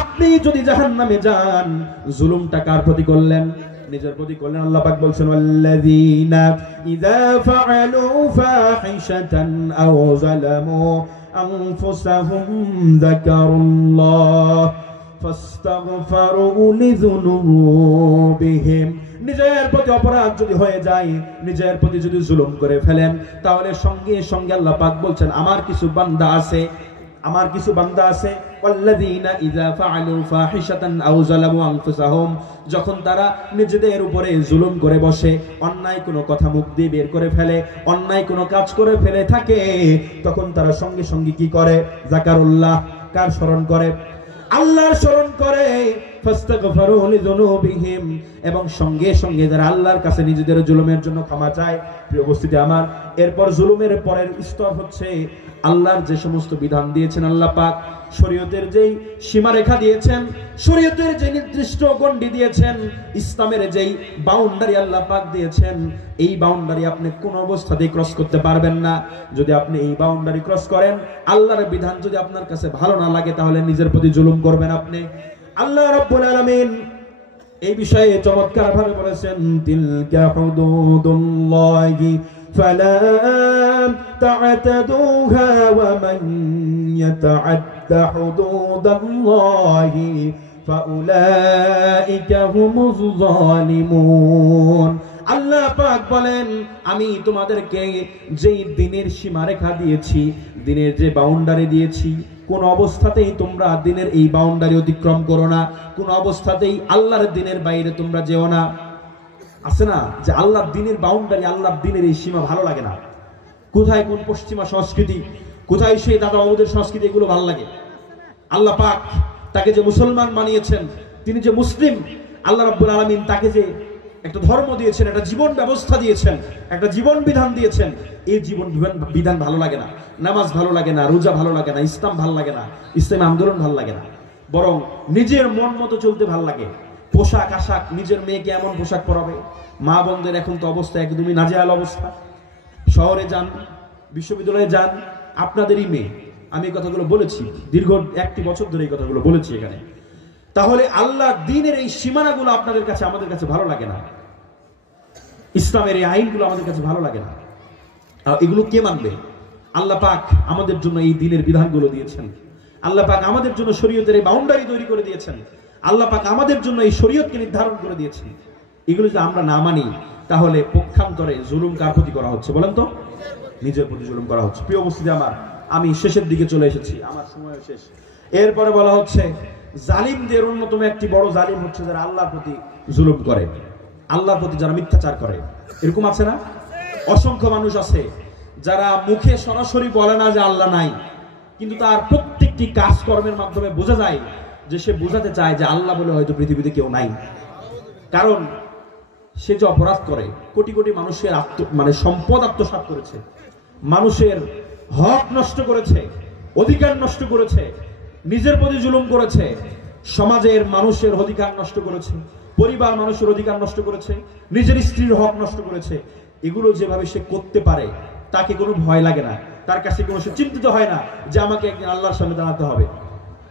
আপনি যদি জাহান্নামে যান, জুলুমটা কার প্রতি করলেন? নিজের প্রতি করলেন। আল্লাহ পাক বলছেন, ওয়াল্লাযীনা ইযা ফাআলু ফাহিশাতান আও যালামু আনফুসাহুম যাকারুল্লাহ ফাস্তাগফারু লিযুনুবিহিম। নিজের প্রতি অপরাধ যদি হয়ে যায়, নিজের প্রতি যদি জুলুম করে ফেলেন, তাহলে সঙ্গে সঙ্গে আল্লাহ পাক বলছেন, আমার কিছু বান্দা আছে, আমার কিছু বান্দা আছে, ওয়াল্লাযীনা ইযা ফাআলু ফাহিশাতান আও যালামু আনফুসাহুম, যখন তারা নিজেদের উপরে জুলুম করে বসে, অন্যায় কোনো কথা মুখ দিয়ে বের করে ফেলে, অন্যায় কোনো কাজ করে ফেলে থাকে, তখন তারা সঙ্গে সঙ্গে কি করে? যাকারুল্লাহ, কার স্মরণ করে? আল্লাহর স্মরণ করে। ফাস্তাগফারু লিযুনুবিহিম, এবং সঙ্গে সঙ্গে যারা আল্লাহর কাছে নিজেদের জুলুমের জন্য ক্ষমা চায়। প্রিয় উপস্থিতি আমার, এরপর জুলুমের পরের স্তর হচ্ছে আল্লাহর যে সমস্ত বিধান দিয়েছেন আল্লাহ পাক, শরীয়তের যেই সীমারেখা দিয়েছেন, শরীয়তের যে নির্দিষ্ট গণ্ডি দিয়েছেন, ইসলামের যেই বাউন্ডারি আল্লাহ পাক দিয়েছেন, এই বাউন্ডারি আপনি কোন অবস্থাতেই ক্রস করতে পারবেন না। যদি আপনি এই বাউন্ডারি ক্রস করেন, আল্লাহর বিধান যদি আপনার কাছে ভালো না লাগে, তাহলে নিজের প্রতি জুলুম করবেন আপনি। আল্লাহ রাব্বুল আলামিন এই বিষয়ে চমৎকার ভাবে বলেছেন, তিলকা হুদুদুল্লাহি ফালা তা'তাদুহা ওয়া মান ইয়াতা'আদ্দা হুদুদাল্লাহি ফাউলাইকা হুমুজ যালিমুন। আল্লাহ পাক বলেন, আমি তোমাদেরকে যেই দিনের সীমারেখা দিয়েছি, দিনের যে বাউন্ডারি দিয়েছি, কোন অবস্থাতেই তোমরা দিনের এই বাউন্ডারি অতিক্রম করো না, কোন অবস্থাতেই আল্লাহর দিনের বাইরে তোমরা যেও না। আছে না যে আল্লাহর দিনের বাউন্ডারি, আল্লাহর দিনের এই সীমা ভালো লাগে না। কোথায় কোন পশ্চিমা সংস্কৃতি, কোথায় সেই দাদা বাবুদের সংস্কৃতি, এগুলো ভালো লাগে। আল্লাহ পাক তাকে যে মুসলমান বানিয়েছেন, তিনি যে মুসলিম, আল্লাহ রাব্বুল আলামিন তাকে যে একটা ধর্ম দিয়েছেন, একটা জীবন ব্যবস্থা দিয়েছেন, একটা জীবন বিধান দিয়েছেন, এই জীবন বিধান ভালো লাগে না। নামাজ ভালো লাগে না, রোজা ভালো লাগে না, ইসলাম ভালো লাগে না, ইসলামী আন্দোলন ভালো লাগে না, বরং নিজের মন মতো চলতে ভালো লাগে। পোশাক আশাক, নিজের মেয়েকে এমন পোশাক পরাবে, মা বোনদের এখন তো অবস্থা একদমই নাজেহাল অবস্থা। শহরে যান, বিশ্ববিদ্যালয়ে যান, আপনাদেরই মেয়ে, আমি এই কথাগুলো বলেছি, দীর্ঘ 1টি বছর ধরে এই কথাগুলো বলেছি এখানে। তাহলে আল্লাহ দ্বীনের এই সীমানাগুলো আপনাদের কাছে, আমাদের কাছে ভালো লাগে না, ইসলামের এই আইনগুলো আমাদের কাছে ভালো লাগে না। এগুলো কে মানবে? আল্লাহ পাক আমাদের জন্য এই দ্বীনের বিধানগুলো দিয়েছেন, আল্লাহ পাক আমাদের জন্য শরীয়তের এই বাউন্ডারি তৈরি করে দিয়েছেন, আল্লাহ পাক আমাদের জন্য এই শরীয়তকে নির্ধারণ করে দিয়েছেন। এগুলো যদি আমরা না মানি, তাহলে পক্ষান্তরে জুলুম কার প্রতি করা হচ্ছে বলেন তো? নিজের প্রতি জুলুম করা হচ্ছে। প্রিয় উপস্থিতি আমার, আমি শেষের দিকে চলে এসেছি, আমার সময় শেষ। এরপরে বলা হচ্ছে জালিমদের অন্যতম একটি বড় জালিম হচ্ছে যারা আল্লাহর প্রতি জুলুম করে, আল্লাহর প্রতি যারা মিথ্যাচার করে। এরকম আছে না? অসংখ্য মানুষ আছে যারা মুখে সরাসরি বলে না যে আল্লাহ নাই, কিন্তু তার প্রত্যেকটি কাজকর্মের মাধ্যমে বোঝা যায় যে সে বোঝাতে চায় যে আল্লাহ বলে হয়তো পৃথিবীতে কেউ নাই। কারণ সে যে অপরাধ করে, কোটি কোটি মানুষের সম্পদ আত্মসাৎ করেছে, মানুষের হক নষ্ট করেছে, অধিকার নষ্ট করেছে, নিজের প্রতি জুলুম করেছে, সমাজের মানুষের অধিকার নষ্ট করেছে, পরিবার মানুষের অধিকার নষ্ট করেছে, নিজের স্ত্রীর হক নষ্ট করেছে। এগুলো যেভাবে সে করতে পারে, তাকে কোনো ভয় লাগে না, তার কাছে কোনো সে চিন্তিত হয় না যে আমাকে একদিন আল্লাহর সামনে দাঁড়াতে হবে।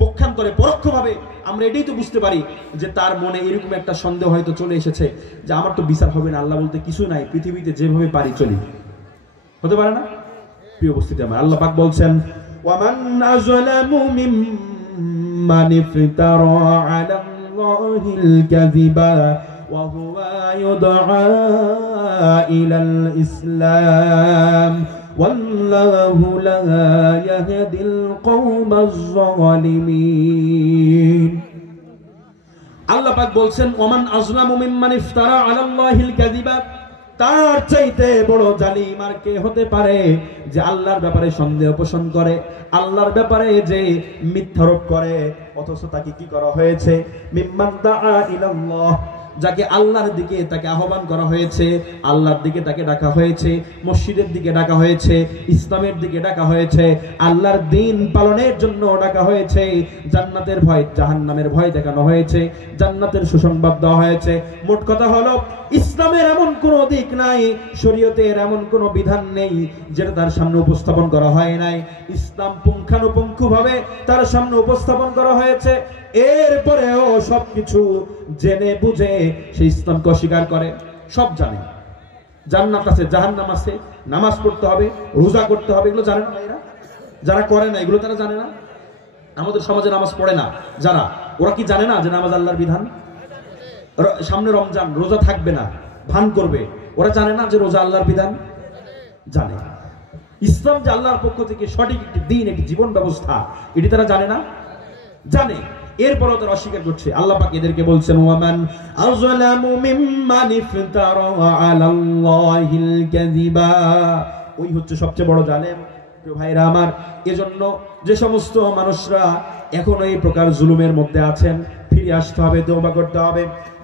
পক্ষান্তরে পরোক্ষভাবে আমরা এটাই তো বুঝতে পারি যে তার মনে এরকম একটা সন্দেহ হয়তো চলে এসেছে যে আমার তো বিচার হবে না, আল্লাহ বলতে কিছু নাই, পৃথিবীতে যেভাবে পারি চলি। হতে পারে না? প্রিয় উপস্থিতি আমার, আল্লাহ পাক বলছেন, ওয়ামান আযলামু মিম্মান ইফতারা আলা আল্লাহিল কাযিবা ওয়া হুয়া ইউদআ ইলাল ইসলাম ওয়াল্লাহু লা ইয়াহদিল কওমাজ যালিমিন। আল্লাহ পাক বলছেন ওমান আযলামু মিম্মান ইফতারা আলাল্লাহিল কাযিবা, তার চাইতে বড় জালিম আর কে হতে পারে যে আল্লাহর ব্যাপারে সন্দেহ পোষণ করে, আল্লাহর ব্যাপারে যে মিথ্যারোপ করে, অথচ তাকে কি করা হয়েছে? মিম্মান দাআ ইলাল্লাহ, যাকে আল্লাহর দিকে তাকে আহ্বান করা হয়েছে, আল্লাহর দিকে তাকে ডাকা হয়েছে, মসজিদের দিকে ডাকা হয়েছে, ইসলামের দিকে ডাকা হয়েছে, আল্লাহর দ্বীন পালনের জন্য ডাকা হয়েছে, জান্নাতের ভয় জাহান্নামের ভয় দেখানো হয়েছে, জান্নাতের সুসংবাদ দেওয়া হয়েছে। মোট কথা হলো ইসলামের এমন কোন দিক নাই, শরীয়তের এমন কোন বিধান নেই যেটা তার সামনে উপস্থাপন করা হয় নাই। ইসলাম পুঙ্খানুপুঙ্খভাবে তার সামনে উপস্থাপন করা হয়েছে। এরপরেও সবকিছু জেনে বুঝে সে ইসলামকে অস্বীকার করে। সব জানে, জান্নাত আছে, জাহান্নাম আছে, নামাজ পড়তে হবে, রোজা করতে হবে, এগুলো জানে না ভাইরা? যারা করে না এগুলো তারা জানে না। আমাদের সমাজে নামাজ পড়ে না যারা, ওরা কি জানে না যে নামাজ আল্লাহর বিধান? সামনে রমজান, রোজা থাকবে না, ভান করবে, ওরা জানে না যে রোজা আল্লাহর বিধান? জানে। ইসলাম যে আল্লাহর পক্ষ থেকে সঠিক একটি দিন, একটি জীবন ব্যবস্থা, এটি তারা জানে না? জানে। এরপরও তারা অস্বীকার করছে। আল্লাহ পাক এদেরকে বলছেন ওয়ামান আযলামু মিম্মান ইফতারা আলাল্লাহিল কাযিবা, ওই হচ্ছে সবচেয়ে বড় জালেম। প্রিয় ভাইরা আমার, এজন্য যে সমস্ত মানুষরা এখনো এই প্রকার জুলুমের মধ্যে আছেন, ফিরে আসতে হবে, তওবা করতে হবে।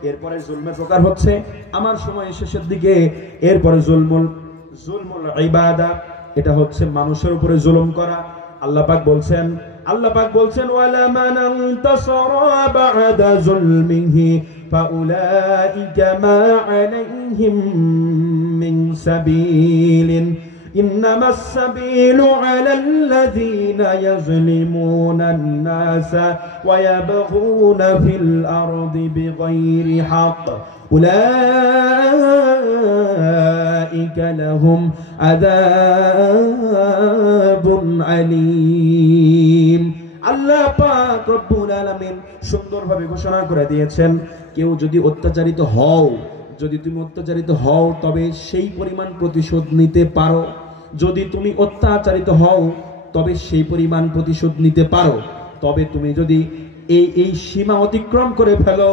এরপরে জুলমের প্রকার হচ্ছে আমার সময় শেষের দিকে, এরপরে জুলমুল ইবাদা, এটা হচ্ছে মানুষের উপরে জুলুম করা। আল্লাহ পাক বলছেন ওয়ালা মান ইনতাসারা বা'দা যুলমিহি ফাউলাইকা মা আলাইহিম মিন সাবিলিন ইন্নামাস সাবিলু আলাল্লাযীনা ইয়াযলিমুনান নাসা ওয়া ইয়াবগুনা ফিল আরদি বিগাইরি হক উলাইকা লাহুম আযাবুন আলীম। আল্লাহ পাক রব্বুল আলামিন সুন্দরভাবে ঘোষণা করে দিয়েছেন, কেউ যদি অত্যাচারিত হও, যদি তুমি অত্যাচারিত হও তবে সেই পরিমাণ প্রতিশোধ নিতে পারো। যদি তুমি অত্যাচারিত হও তবে সেই পরিমাণ প্রতিশোধ নিতে পারো। তবে তুমি যদি এই সীমা অতিক্রম করে ফেলো,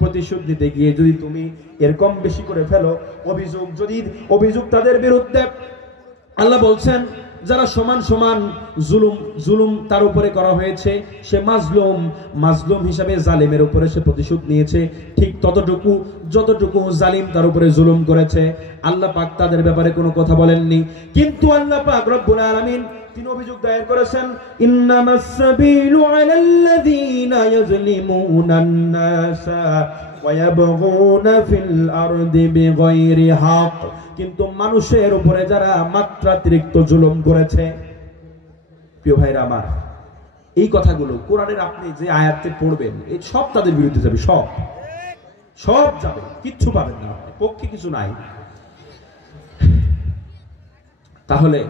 প্রতিশোধ নিতে গিয়ে যদি তুমি এর কম বেশি করে ফেলো, অভিযোগ তাদের বিরুদ্ধে, আল্লাহ বলছেন যারা সমান সমান জুলুম তার উপরে করা হয়েছে, সে মাজলুম হিসাবে জালিমের উপরে সে প্রতিশোধ নিয়েছে, ঠিক যতটুকু জালিম তার উপরে জুলুম করেছে, আল্লাহ পাক তাদের ব্যাপারে কোনো কথা বলেননি। কিন্তু আল্লাহ পাক রব্বুল আলামিন তিনি অভিযোগ দায়ের করেছেন, ইন্নামাস সাবিলু আলাল্লাযীনা ইয়াযলিমুনান নাসা ওয়া ইয়াবগুনা ফিল আরদি বিগাইরি হক, কিন্তু মানুষের উপরে যারা মাত্রাতিরিক্ত জুলুম করেছে। প্রিয় ভাইরা আমার, এই কথাগুলো কোরআনের আপনি যে আয়াতে পড়বেন, এই সব তাদের বিরুদ্ধে যাবে, সব যাবে, কিচ্ছু পাবেন না, পক্ষে কিছু নাই। তাহলে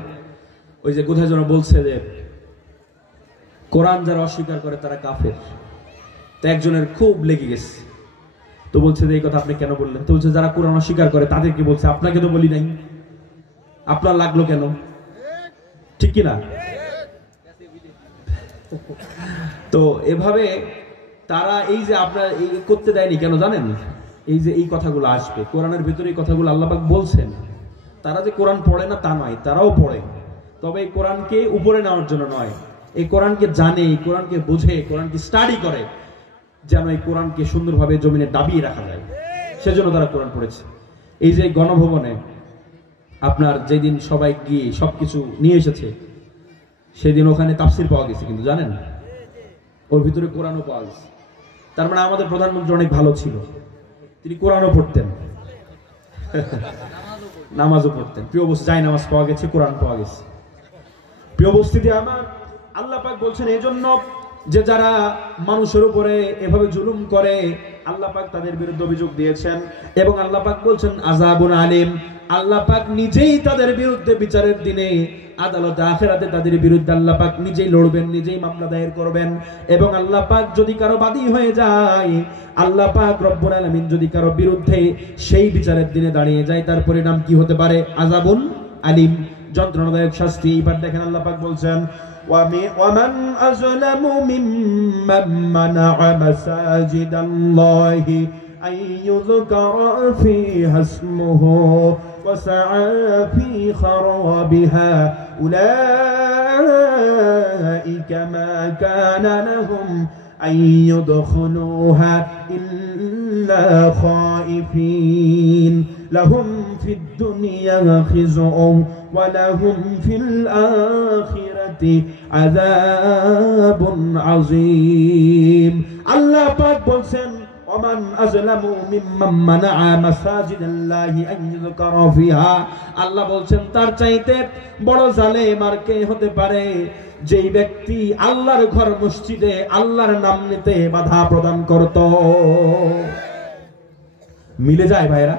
ওই যে কোথায় যেন বলছে যে কোরআন যারা অস্বীকার করে তারা কাফের, তো একজনের খুব লেগে গেছে, তো বলছে যে এই কথা আপনি কেন বললেন? তো বলছে যারা কোরআন অস্বীকার করে তাদেরকে বলছে, আপনাকে তো বলি নাই, আপনার লাগলো কেন? ঠিক কিনা? তো এভাবে তারা এই যে আপনার এই করতে দেয়নি কেন জানেন? এই যে এই কথাগুলো আসবে কোরআনের ভিতরে, এই কথাগুলো আল্লাহ পাক বলছেন। তারা যে কোরআন পড়ে না তা নয়, তারাও পড়ে, তবে এই কোরআনকে উপরে নেওয়ার জন্য নয়, এই কোরআনকে জানে, এই কোরআনকে বুঝে, কোরআনকে স্টাডি করে, যেন এই কোরআনকে সুন্দরভাবে জমিনে দাবিয়ে রাখা যায়, সেজন্য তারা কোরআন পড়েছে। এই যে গণভবনে আপনার যেদিন সবাই গিয়ে সবকিছু নিয়ে এসেছে, সেদিন ওখানে তাফসির পাওয়া গেছে, কিন্তু জানেন ওর ভিতরে কোরআনও পাওয়া গেছে। তার মানে আমাদের প্রধানমন্ত্রী অনেক ভালো ছিল, তিনি কোরআনও পড়তেন, নামাজও পড়তেন। প্রিয় বস্তু, যাই নামাজ পাওয়া গেছে, কোরআন পাওয়া গেছে। প্রিয় বস্তিতে আমার আল্লাহ পাক বলছেন এই জন্য যে যারা মানুষের উপরে এভাবে জুলুম করে, আল্লাহ পাক তাদের বিরুদ্ধে অভিযোগ দিয়েছেন, এবং আল্লাহ পাক বলছেন আযাবুন আলীম, আল্লাহ পাক নিজেই তাদের বিরুদ্ধে বিচারের দিনে আদালতে আখিরাতে তাদের বিরুদ্ধে আল্লাহ পাক নিজেই লড়বেন, নিজেই মামলা দায়ের করবেন। এবং আল্লাহ পাক যদি কারো বাদী হয়ে যায়, আল্লাহ পাক রব্বুল আলামিন যদি কারো বিরুদ্ধে সেই বিচারের দিনে দাঁড়িয়ে যায়, তার পরিণাম কি হতে পারে? আযাবুন আলিম, যন্ত্রণাদায়ক শাস্তি। এবার দেখেন আল্লাহ পাক বলছেন وَمَنْ أَظْلَمُ مِمَّنْ مَنَعَ مَسَاجِدَ اللَّهِ أَنْ يُذْكَرَ فِيهَا اسْمُهُ وَسَعَى فِي خَرَابِهَا أُولَئِكَ مَا كَانَ لَهُمْ أَنْ يَدْخُلُوهَا إِلَّا خَائِفِينَ لَهُمْ فِي الدُّنْيَا خِزْيٌ وَلَهُمْ فِي الْآخِرَةِ عَذَابٌ عَظِيمٌ। আল্লাহ পাক বলছেন ওমান আযলামু মিম্মান মানাআ মাসাজিদাল্লাহি আন ইযকারা ফিহা। আল্লাহ বলছেন তার চাইতে বড় জালেম আর কে হতে পারে, যেই ব্যক্তি আল্লাহর ঘর মসজিদে আল্লাহর নাম নিতে বাধা প্রদান করত। মিলে যায় ভাইরা?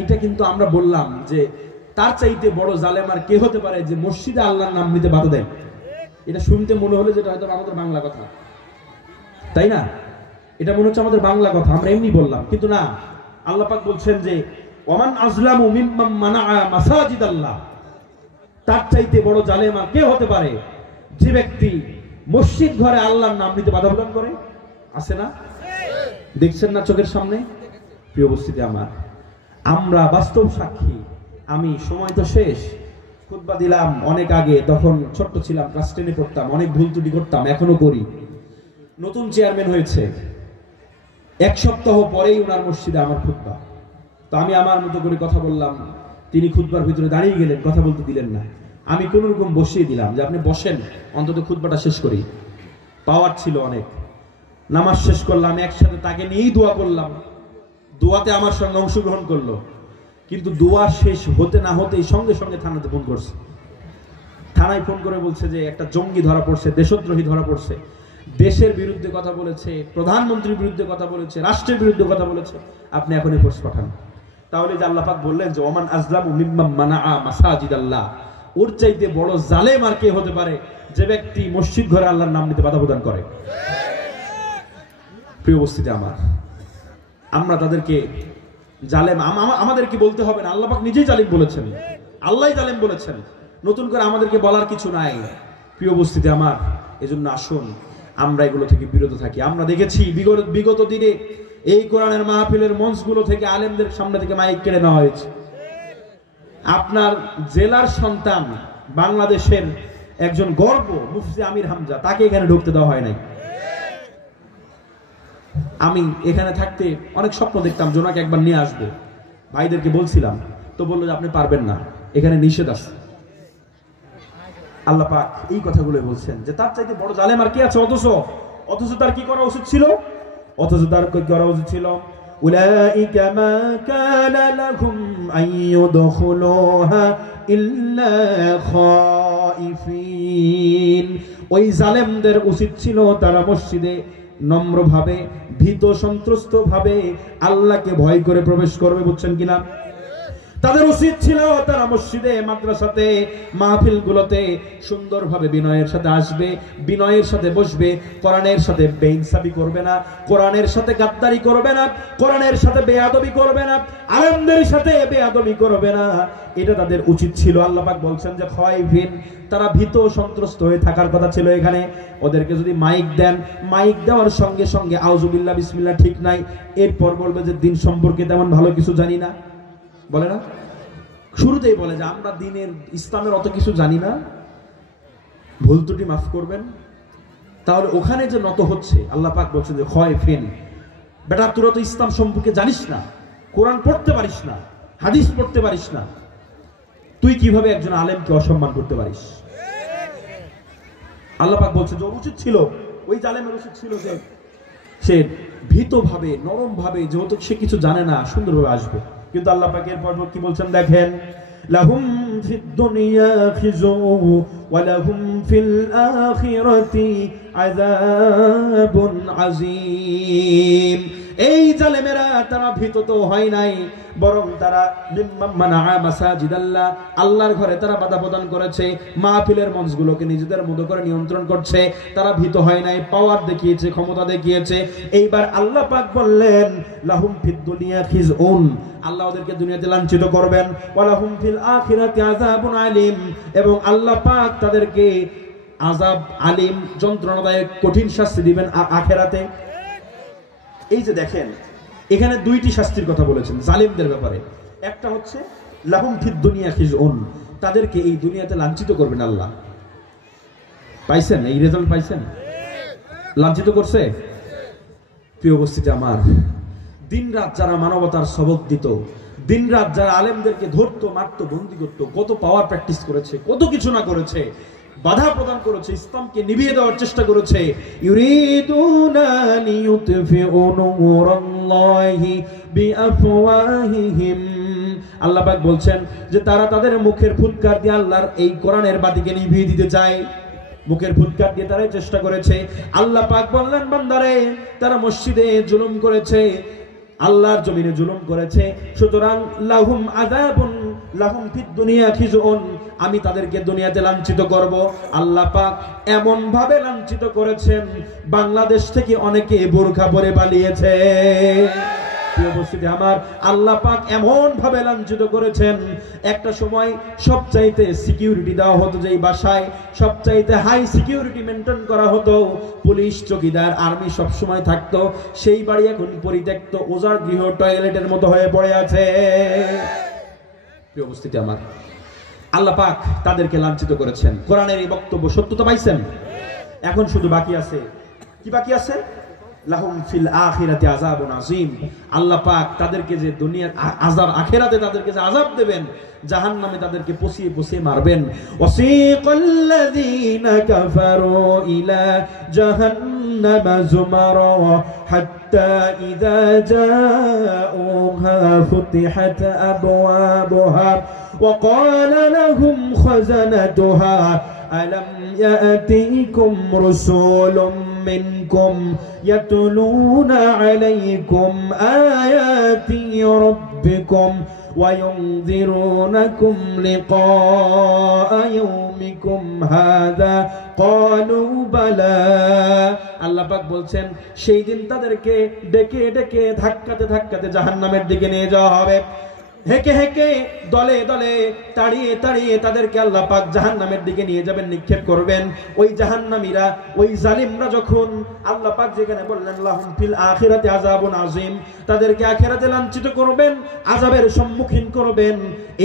এটা কিন্তু আমরা বললাম যে তার চাইতে বড় জালেম আর কে হতে পারে, যে মসজিদে আল্লাহর নাম নিতে বাধা দেয়। এটা শুনতে মনে হলো যেটা হয়তো আমাদের বাংলা কথা, তাই না? এটা মনে হচ্ছে আমাদের বাংলা কথা, আমরা এমনি বললাম, কিন্তু না। আল্লাহ পাক বলছেন যে ওমান আযলামু মিম্মান মানাআ মাসাজিদাল্লাহ, তার চাইতে বড় জালেম আর কে হতে পারে, যে ব্যক্তি মসজিদ ঘরে আল্লাহর নাম নিতে বাধা প্রদান করে। আছে না? দেখছেন না চোখের সামনে? প্রিয় উপস্থিতি আমার, আমরা বাস্তব সাক্ষী। আমি সময় তো শেষ, খুতবা দিলাম অনেক আগে, তখন ছোট্ট ছিলাম, ক্লাস 10-এ পড়তাম, অনেক ভুল ত্রুটি করতাম, এখনো করি। নতুন চেয়ারম্যান হয়েছে, এক সপ্তাহ পরেই ওনার মসজিদে আমার খুতবা। তো আমি আমার মতো করে কথা বললাম, তিনি খুতবার ভিতরে দাঁড়িয়ে গেলেন, কথা বলতে দিলেন না। আমি কোন রকম বসিয়ে দিলাম যে আপনি বসেন, অন্তত খুতবাটা শেষ করি। পাওয়ার ছিল অনেক। নামাজ শেষ করলাম, একসাথে তাকে নিয়েই দোয়া করলাম। দোয়াতে আমার সঙ্গে অংশগ্রহণ করলো, কিন্তু দোয়া শেষ হতে না হতেই সঙ্গে সঙ্গে থানাতে ফোন করছে। থানায় ফোন করে বলছে যে একটা জঙ্গি ধরা পড়ছে, দেশদ্রোহী ধরা পড়ছে, দেশের বিরুদ্ধে কথা বলেছে, প্রধানমন্ত্রীর বিরুদ্ধে কথা বলেছে, রাষ্ট্রের বিরুদ্ধে কথা বলেছে, আপনি এখনই ফোর্স পাঠান। তাহলে যে আল্লাহ পাক বললেন যে ওমান আযলামু মিম্মান মানাআ মাসাজিদাল্লাহ, ওর চাইতে বড় জালেম আর কে হতে পারে, যে ব্যক্তি মসজিদ ঘরে আল্লাহর নাম নিতে বাধা প্রদান করে। প্রিয় উপস্থিতি আমার, আমরা তাদেরকে জালেম আমাদের কি বলতে হবে না, আল্লাহ পাক নিজেই জালিম বলেছেন, আল্লাহই জালিম বলেছেন, নতুন করে আমাদেরকে বলার কিছু নাই। প্রিয় উপস্থিতি আমার, এজন্য আসুন আমরা এগুলো থেকে বিরত থাকি। আমরা দেখেছি বিগত দিনে এই কোরআনের মাহফিলের মঞ্চগুলো থেকে আলেমদের সামনে থেকে মাইক কেড়ে নেওয়া হয়েছে। আপনার জেলার সন্তান, বাংলাদেশের একজন গর্ব মুফতি আমির হামজা, তাকে এখানে ঢুকতে দেওয়া হয় নাই। আমি এখানে থাকতে অনেক স্বপ্ন দেখতাম যে ওনাকে একবার নিয়ে আসবো, ভাইদেরকে বলছিলাম, তো বললো যে আপনি পারবেন না, এখানে নিষেধ আছে। আল্লাহ পাক এই কথাগুলো বলছেন যে তার চাইতে বড় জালেম আর কি আছে। অথচ তার কি করা উচিত ছিল? উলাইকা মা কানা লাহুম আন ইয়াদখুলুহা ইল্লা খাইফিন। ওই জালেমদের উচিত ছিল তারা মসজিদে নম্রভাবে, ভীত সন্ত্রস্ত ভাবে আল্লাহকে ভয় করে প্রবেশ করবে। বুঝছেন কিনা? তাদের উচিত ছিল তারা মসজিদে, মাদ্রাসাতে, মাহফিলগুলোতে সুন্দরভাবে বিনয়ের সাথে আসবে, বিনয়ের সাথে বসবে, কোরআনের সাথে বেইনসাফি করবে না, কোরআনের সাথে গাদ্দারি করবে না, কোরআনের সাথে বেয়াদবি করবে না, আলেমদের সাথে বেয়াদবি করবে না। এটা তাদের উচিত ছিল। আল্লাহ পাক বলছেন যে খায়ফিন, তারা ভীত সন্ত্রস্ত হয়ে থাকার কথা ছিল এখানে। ওদেরকে যদি মাইক দেন, মাইক দেওয়ার সঙ্গে সঙ্গে আউযুবিল্লাহ বিসমিল্লাহ ঠিক নাই, এরপর বলবে যে দিন সম্পর্কে তেমন ভালো কিছু জানি না, বলে না? শুরুতেই বলে যে আমরা দিনের ইসলামের অত কিছু জানি না, ভুল ত্রুটি মাফ করবেন। তাহলে ওখানে যে নত হচ্ছে, আল্লাহ পাক বলছেন যে খায়ফিন, বেটা তোরা তো ইসলাম সম্পর্কে জানিস না, কোরআন পড়তে পারিস না, হাদিস পড়তে পারিস না, তুই কিভাবে একজন আলেমকে অসম্মান করতে পারিস? আল্লাহ পাক বলছে যে উচিত ছিল, ওই জালেমের উচিত ছিল যে সে ভীতভাবে, নরমভাবে, যেহেতু সে কিছু জানে না, সুন্দরভাবে আসবে। কিন্তু আল্লাহ পাক এরপর কি বলছেন দেখেন, লাহুম ফিদ দুনিয়া খিজু ওয়া লাহুম ফিল আখিরাতি আযাবুন আযীম। এই জালেমেরা তারা ভীত তো হয় নাই, বরং তারা মাসাজিদাল্লাহ, আল্লাহর ঘরে তারা বাধা প্রদান করেছে, মাহফিলের মঞ্চগুলোকে নিজেদের মতো করে নিয়ন্ত্রণ করছে। তারা ভীত হয় নাই, পাওয়ার দেখিয়েছে, ক্ষমতা দেখিয়েছে। এইবার আল্লাহ পাক বললেন লাহুম ফিদ দুনিয়া খিজউন, আল্লাহ ওদেরকে দুনিয়াতে লাঞ্ছিত করবেন, ওয়া লাহুম ফিল আখিরাতি আযাবুন আলীম, এবং আল্লাহ পাক তাদেরকে আযাব আলীম, যন্ত্রণাদায়ক কঠিন শাস্তি দিবেন আখিরাতে। এই যে দেখেন, এখানে দুইটি শাস্তির কথা বলেছেন জালিমদের ব্যাপারে। একটা হচ্ছে লাহুম ফিদ দুনিয়া খিজউন, তাদেরকে এই দুনিয়াতে লাঞ্ছিত করবেন আল্লাহ। পাইছেন এই রেজাল্ট পাইছেন? লাঞ্ছিত করছে। প্রিয় উপস্থিতি আমার, দিনরাত যারা মানবতার সবক দিত, দিনরাত যারা আলেমদেরকে ধরতো, মারতো, বন্দী করতো, কত পাওয়ার প্র্যাকটিস করেছে, কত কিছু না করেছে, বাধা প্রদান করেছে, ইসলামকে নিভিয়ে দেওয়ার চেষ্টা করেছে। ইউরিদুনা লিইউতফিউ নূরাল্লাহি বিআফওয়াহিহিম, আল্লাহ পাক বলছেন যে তারা তাদের মুখের ফুৎকার দিয়ে আল্লাহর এই কোরআনের বাতিকে নিভিয়ে দিতে চায়। মুখের ফুৎকার দিয়ে তারাই চেষ্টা করেছে। আল্লাহ পাক বললেন বান্দারে, তারা মসজিদে জুলুম করেছে, আল্লাহর জমিনে জুলুম করেছে, সুতরাং লাহুম আযাবুন লাহুম ফিদ দুনিয়া খিজউন, আমি তাদেরকে দুনিয়াতে লাঞ্ছিত করব। আল্লাহ পাক এমন ভাবে লাঞ্ছিত করেছেন, বাংলাদেশ থেকে অনেকে বোরকা পরে পালিয়েছে। প্রিয় উপস্থিতি আমার, আল্লাহ পাক এমন ভাবে লাঞ্ছিত করেছেন, একটা সময় সবচাইতে সিকিউরিটি দেওয়া হতো, যেই বাসায় সবচাইতে হাই সিকিউরিটি মেনটেন করা হতো, পুলিশ, চৌকিদার, আর্মি সব সময় থাকতো, সেই বাড়ি এখন পরিত্যক্ত, ওজার গৃহ, টয়লেটের মতো হয়ে পড়ে আছে। প্রিয় উপস্থিতি আমার, আল্লাহ পাক তাদেরকে লাঞ্ছিত করেছেন। কোরআনের এই বক্তব্য সত্যতা পাইছেন? এখন শুধু বাকি আছে, কি বাকি আছে? লাহুম ফিল আখিরাতি আযাবুন আযীম, আল্লাহ পাক তাদেরকে যে দুনিয়ার আযাব, আখিরাতে তাদেরকে যে আযাব দেবেন, জাহান্নামে তাদেরকে পচিয়ে পচিয়ে মারবেন। ওয়াসিকাল্লাযীনা কাফারু ইলা জাহান্নামা যুমারা হাত্তা ইযা জাউহা ফুতিহাত আবওয়াবুহা ওয়া ক্বালা লাহুম খাযানাতুহা আলাম ইয়াতিকুম রাসূলুম মিনকুম ইয়াতলুনা আলাইকুম আয়াতি রাব্বিকুম ওয়া ইউনযিরুনাকুম লিকাআ ইয়াউমিকুম হাযা ক্বালু বালা। আল্লাহ পাক বলছেন সেই দিন তাদেরকে ডেকে ডেকে, ধাক্কাতে ধাক্কাতে জাহান্নামের দিকে নিয়ে যাওয়া হবে। হেকে হেকে, দলে দলে, তাড়িয়ে তাড়িয়ে তাদেরকে আল্লাহ পাক জাহান্নামের দিকে নিয়ে যাবেন, নিক্ষেপ করবেন। ওই জাহান্নামীরা, ওই জালিমরা যখন, আল্লাহ পাক যেখানে বললেন লাহুম ফিল আখিরাতি আযাবুন আযীম, তাদেরকে আখিরাতে লাঞ্ছিত করবেন, আযাবের সম্মুখীন করবেন।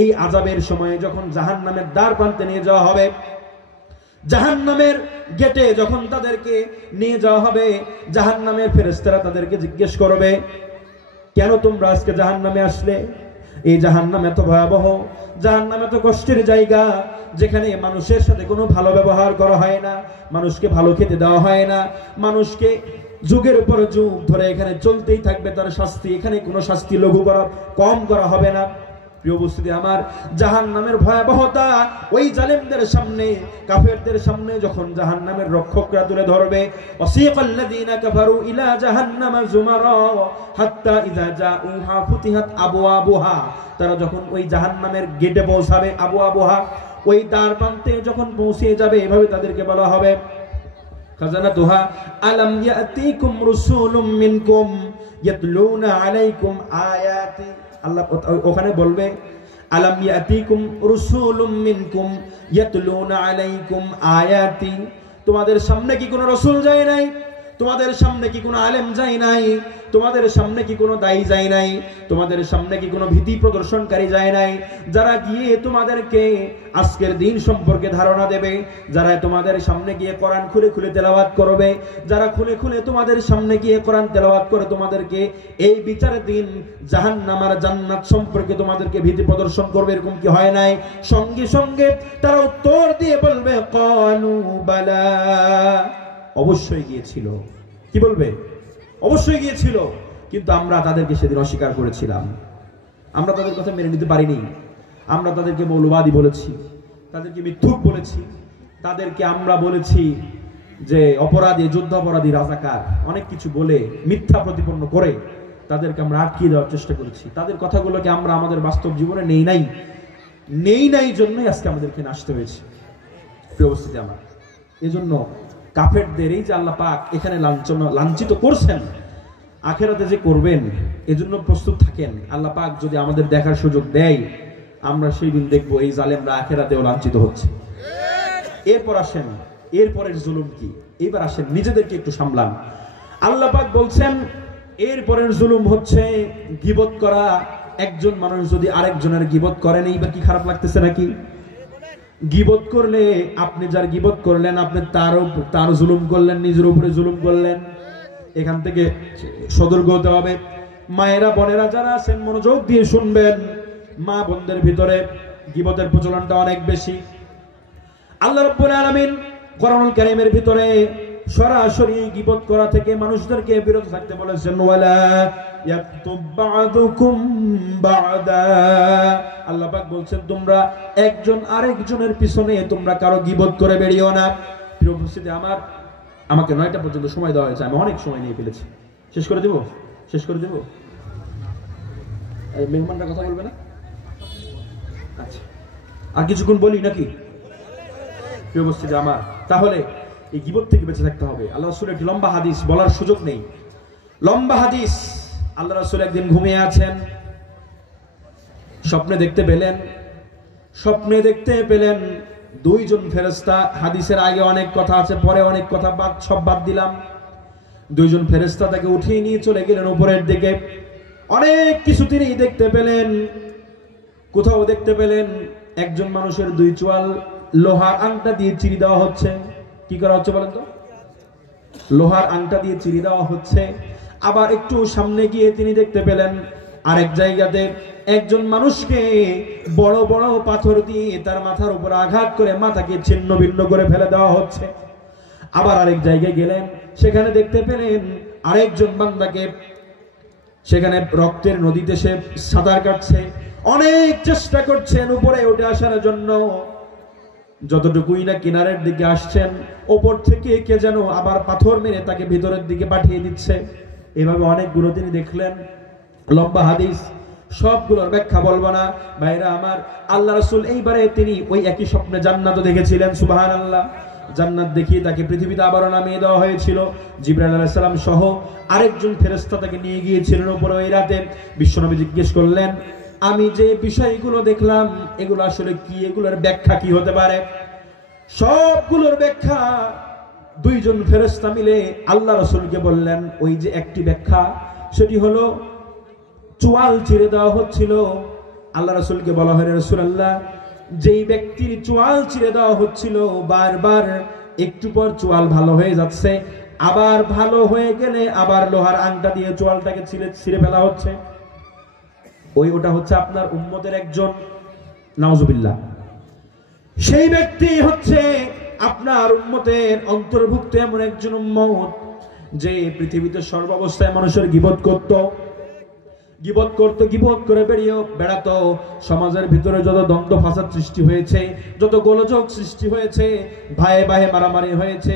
এই আযাবের সময় যখন জাহান্নামের দ্বার প্রান্তে নিয়ে যাওয়া হবে, জাহান্নামের গেটে যখন তাদেরকে নিয়ে যাওয়া হবে, জাহান্নামের ফেরেশতারা তাদেরকে জিজ্ঞেস করবে, কেন তোমরা আজকে জাহান্নামে আসলে? এই জাহান্নাম এত ভয়াবহ, জাহান্নাম এত কষ্টের জায়গা, যেখানে মানুষের সাথে কোনো ভালো ব্যবহার করা হয় না, মানুষকে ভালো খেতে দেওয়া হয় না, মানুষকে যুগের উপর যুগ ধরে এখানে চলতেই থাকবে তার শাস্তি, এখানে কোনো শাস্তি লঘু করা, কম করা হবে না। প্রিয় উপস্থিতি আমার, জাহান্নামের ভয়াবহতা ওই জালেমদের সামনে, কাফেরদের সামনে যখন জাহান্নামের রক্ষকরা তুলে ধরবে, ওয়াসিকাল্লাযীনা কাফারু ইলা জাহান্নামা যুমারা হাত্তা ইযা জাউহা ফুতিহাত আবওয়াবুহা, তারা যখন ওই জাহান্নামের গেটে পৌঁছাবে, আবওয়াবুহা, ওই দ্বার প্রান্তে যখন পৌঁছে যাবে, এভাবে তাদেরকে বলা হবে খাজানাতুহা আলাম ইয়াতিকুম রাসূলুম মিনকুম ইয়াতলুনা আলাইকুম আয়াতি, আল্লাহ ওখানে বলবে আলাম ইয়াতিকুম রাসূলুম মিনকুম ইয়াতলুনা আলাইকুম আয়াতি, তোমাদের সামনে কি কোনো রাসূল যায় নাই? তোমাদের সামনে কি কোনো আলেম যায় নাই? তোমাদের সামনে কি কোনো দায়ী যায় নাই? তোমাদের সামনে কি কোনো ভীতি প্রদর্শনকারী যায় নাই? যারা গিয়ে তোমাদেরকে আজকের দিন সম্পর্কে ধারণা দেবে, যারা তোমাদের সামনে গিয়ে কোরআন খুলে খুলে তেলাওয়াত করবে, যারা খুলে খুলে তোমাদের সামনে গিয়ে কোরআন তেলাওয়াত করে তোমাদেরকে এই বিচারের দিন জাহান্নাম আর জান্নাত সম্পর্কে তোমাদেরকে ভীতি প্রদর্শন করবে, এরকম কি হয় নাই? সঙ্গে সঙ্গে তারা উত্তর দিয়ে বলবে ক্বালু বালা, অবশ্যই গিয়েছিল। কি বলবে? অবশ্যই গিয়েছিল, কিন্তু আমরা তাদেরকে সেদিন অস্বীকার করেছিলাম, আমরা তাদের কথা মেনে নিতে পারিনি, আমরা তাদেরকে মৌলবাদী বলেছি, তাদেরকে মিথ্যুক বলেছি, তাদেরকে আমরা বলেছি যে অপরাধী, যুদ্ধাপরাধী, রাজাকার, অনেক কিছু বলে মিথ্যা প্রতিপন্ন করে তাদেরকে আমরা আটকিয়ে দেওয়ার চেষ্টা করেছি, তাদের কথাগুলোকে আমরা আমাদের বাস্তব জীবনে নেই নাই জন্যই আজকে আমাদেরকে আসতে হয়েছে। প্রিয় উপস্থিতি আমার, এজন্য কাফেরদের এই যে আল্লাহ পাক এখানে লাঞ্ছিত করছেন, আখেরাতে যে করবেন এজন্য প্রস্তুত থাকেন। আল্লাহ পাক যদি আমাদের দেখার সুযোগ দেয়, আমরা সেই দিন দেখবো এই জালেমরা আখেরাতেও লাঞ্ছিত হচ্ছে। এরপর আসেন, এরপরের জুলুম কি? এবার আসেন নিজেদেরকে একটু সামলান। আল্লাহ পাক বলছেন এরপরের জুলুম হচ্ছে গীবত করা। একজন মানুষ যদি আরেকজনের গীবত করেন, এইবার কি খারাপ লাগতেছে নাকি? গীবত করলে আপনি যার গীবত করলেন, আপনি তার জুলুম করলেন, নিজের উপরে জুলুম করলেন। এখান থেকে সতর্ক হতে হবে। মায়েরা বোনেরা যারা আছেন মনোযোগ দিয়ে শুনবেন। মা বোনদের ভিতরে গীবতের প্রচলনটা অনেক বেশি। আল্লাহ রাব্বুল আলামিন কোরআনুল কারীমের ভিতরে সরাসরি গীবত করা থেকে মানুষদেরকে বিরত থাকতে বলেছেন, ওয়ালা ইয়াকতুব বা'দুকুম বা'দা। আল্লাহ পাক বলছেন তোমরা একজন আরেকজনের পিছনে তোমরা কারো গীবত করে বেরিও না। প্রিয় উপস্থিতি আমার, আমাকে 9টা পর্যন্ত সময় দেওয়া হয়েছে, আমি অনেক সময় নিয়ে ফেলেছি। শেষ করে দেব? এই মেহমানরা কথা বলবে না? আচ্ছা, আর কিছুক্ষণ বলি নাকি? প্রিয় উপস্থিতি আমার, তাহলে এই গীবত থেকে বেঁচে থাকতে হবে। আল্লাহ রাসূলের একটি লম্বা হাদিস বলার সুযোগ নেই, লম্বা হাদিস। আল্লাহ রাসূল একদিন ঘুমিয়ে আছেন, স্বপ্নে দেখতে পেলেন দুইজন ফেরেশতা। হাদিসের আগে অনেক কথা আছে, পরে অনেক কথা সব বাদ দিলাম। দুইজন ফেরেশতা তাকে উঠিয়ে নিয়ে চলে গেলেন উপরের দিকে। অনেক কিছু তিনি দেখতে পেলেন। কোথাও দেখতে পেলেন একজন মানুষের 2 চোয়াল লোহার আংটা দিয়ে চিরি দেওয়া হচ্ছে। কি করা হচ্ছে বলেন তো? লোহার আংটা দিয়ে চিরি দেওয়া হচ্ছে। আবার একটু সামনে গিয়ে তিনি দেখতে পেলেন আরেক জায়গাতে একজন মানুষকে বড় বড় পাথর দিয়ে তার মাথার উপর আঘাত করে মাথাকে ছিন্ন ভিন্ন করে ফেলে দেওয়া হচ্ছে। আবার আরেক জায়গায় গেলেন, সেখানে দেখতে পেলেন আরেকজন বান্দাকে সেখানে রক্তের নদীতে সে সাঁতার কাটছে। অনেক চেষ্টা করছেন উপরে উঠে আসার জন্য, যতটুকুই না কিনারের দিকে আসছেন, ওপর থেকে কে যেন আবার পাথর মেরে তাকে ভিতরের দিকে পাঠিয়ে দিচ্ছে। এভাবে অনেকগুলো তিনি দেখলেন। লম্বা হাদিস, সবগুলোর ব্যাখ্যা বলবো না ভাইরা আমার। আল্লাহ রাসূল এইবারে তিনি ওই একই স্বপ্নে জান্নাতও দেখেছিলেন। সুবহানাল্লাহ। জান্নাত দেখিয়ে তাকে পৃথিবীতে আবারও নামিয়ে দেওয়া হয়েছিল। জিবরাইল আলাইহিস সালাম সহ আরেকজন ফেরেশতা তাকে নিয়ে গিয়েছিলেন উপরে ওই রাতে। বিশ্বনবী জিজ্ঞেস করলেন, আমি যে বিষয়গুলো দেখলাম এগুলো আসলে কি, এগুলোর ব্যাখ্যা কি হতে পারে? সবগুলোর ব্যাখ্যা দুইজন ফেরেশতা মিলে আল্লাহ রাসূলকে বললেন। ওই যে একটি ব্যাখ্যা, সেটি হলো চোয়াল চিরে দেওয়া হচ্ছিল। আল্লাহ রাসূলকে বলা হয়, রাসূলুল্লাহ, যেই ব্যক্তির চোয়াল চিরে দেওয়া হচ্ছিল বারবার একটু পর চোয়াল ভালো হয়ে যাচ্ছে, আবার ভালো হয়ে গেলে আবার লোহার আংটা দিয়ে চোয়ালটাকে ছিঁড়ে ফেলা হচ্ছে, ওটা হচ্ছে আপনার উম্মতের একজন, নাউজুবিল্লাহ, সেই ব্যক্তি হচ্ছে আপনার উম্মতের অন্তর্ভুক্ত এমন একজন উম্মত যে পৃথিবীতে সর্বাবস্থায় মানুষের গীবত করে বেড়াতো। সমাজের ভিতরে যত দ্বন্দ্ব ফাসাদ সৃষ্টি হয়েছে, যত গোলযোগ সৃষ্টি হয়েছে, ভাইয়ে ভাইয়ে মারামারি হয়েছে,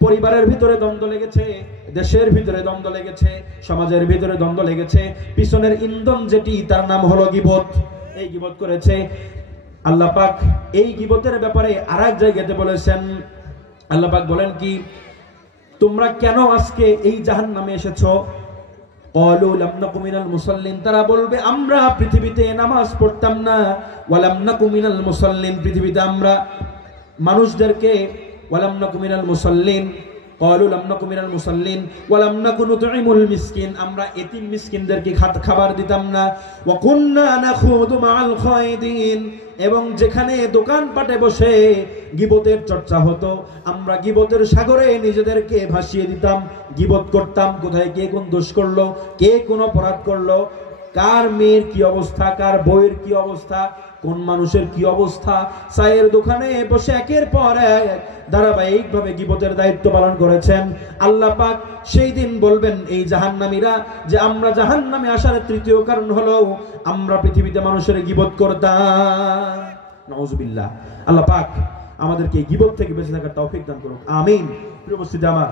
পরিবারের ভিতরে দ্বন্দ্ব লেগেছে, দেশের ভিতরে দ্বন্দ্ব লেগেছে, সমাজের ভিতরে দ্বন্দ্ব লেগেছে, পিছনের ইন্ধন যেটি তার নাম হলো গীবত। এই গীবত করেছে। আল্লাহ পাক এই গীবতের ব্যাপারে আরেক জায়গাতে বলেছেন, আল্লাহ পাক বলেন কি, তোমরা কেন আজকে এই জাহান্নামে এসেছো? ক্বালু লাম নাকু মিনাল মুসাল্লিন, তারা বলবে আমরা পৃথিবীতে নামাজ পড়তাম না। ওয়ালাম নাকু মিনাল মুসাল্লিন, পৃথিবীতে আমরা মানুষদেরকে ওয়ালাম নাকু মিনাল মুসাল্লিন, ক্বালু লাম নাকু মিনাল মুসাল্লিন ওয়ালাম নাকু নুতঈমুল মিসকিন, আমরা এতিম মিসকিনদেরকে খাবার দিতাম না। ওয়া কুননা নাখুদু মাআল খায়দিন, এবং যেখানে দোকানপাটে বসে গীবতের চর্চা হতো, আমরা গীবতের সাগরে নিজেদেরকে ভাসিয়ে দিতাম, গীবত করতাম। কোথায় কে কোন দোষ করলো, কে কোন অপরাধ করলো, কার মেয়ের কি অবস্থা, কার বউয়ের কি অবস্থা, কোন মানুষের কি অবস্থা, চায়ের দোকানে বসে একের পর এক ধারাবাহিকভাবে গীবতের দায়িত্ব পালন করেছেন। আল্লাহ পাক সেই দিন বলবেন এই জাহান্নামীরা যে আমরা জাহান্নামে আসার তৃতীয় কারণ হলো আমরা পৃথিবীতে মানুষের গীবত করতাম। নাউজুবিল্লাহ। আল্লাহ পাক আমাদেরকে এই গীবত থেকে বেঁচে থাকার তৌফিক দান করুন, আমিন। প্রিয় উপস্থিতি আমার,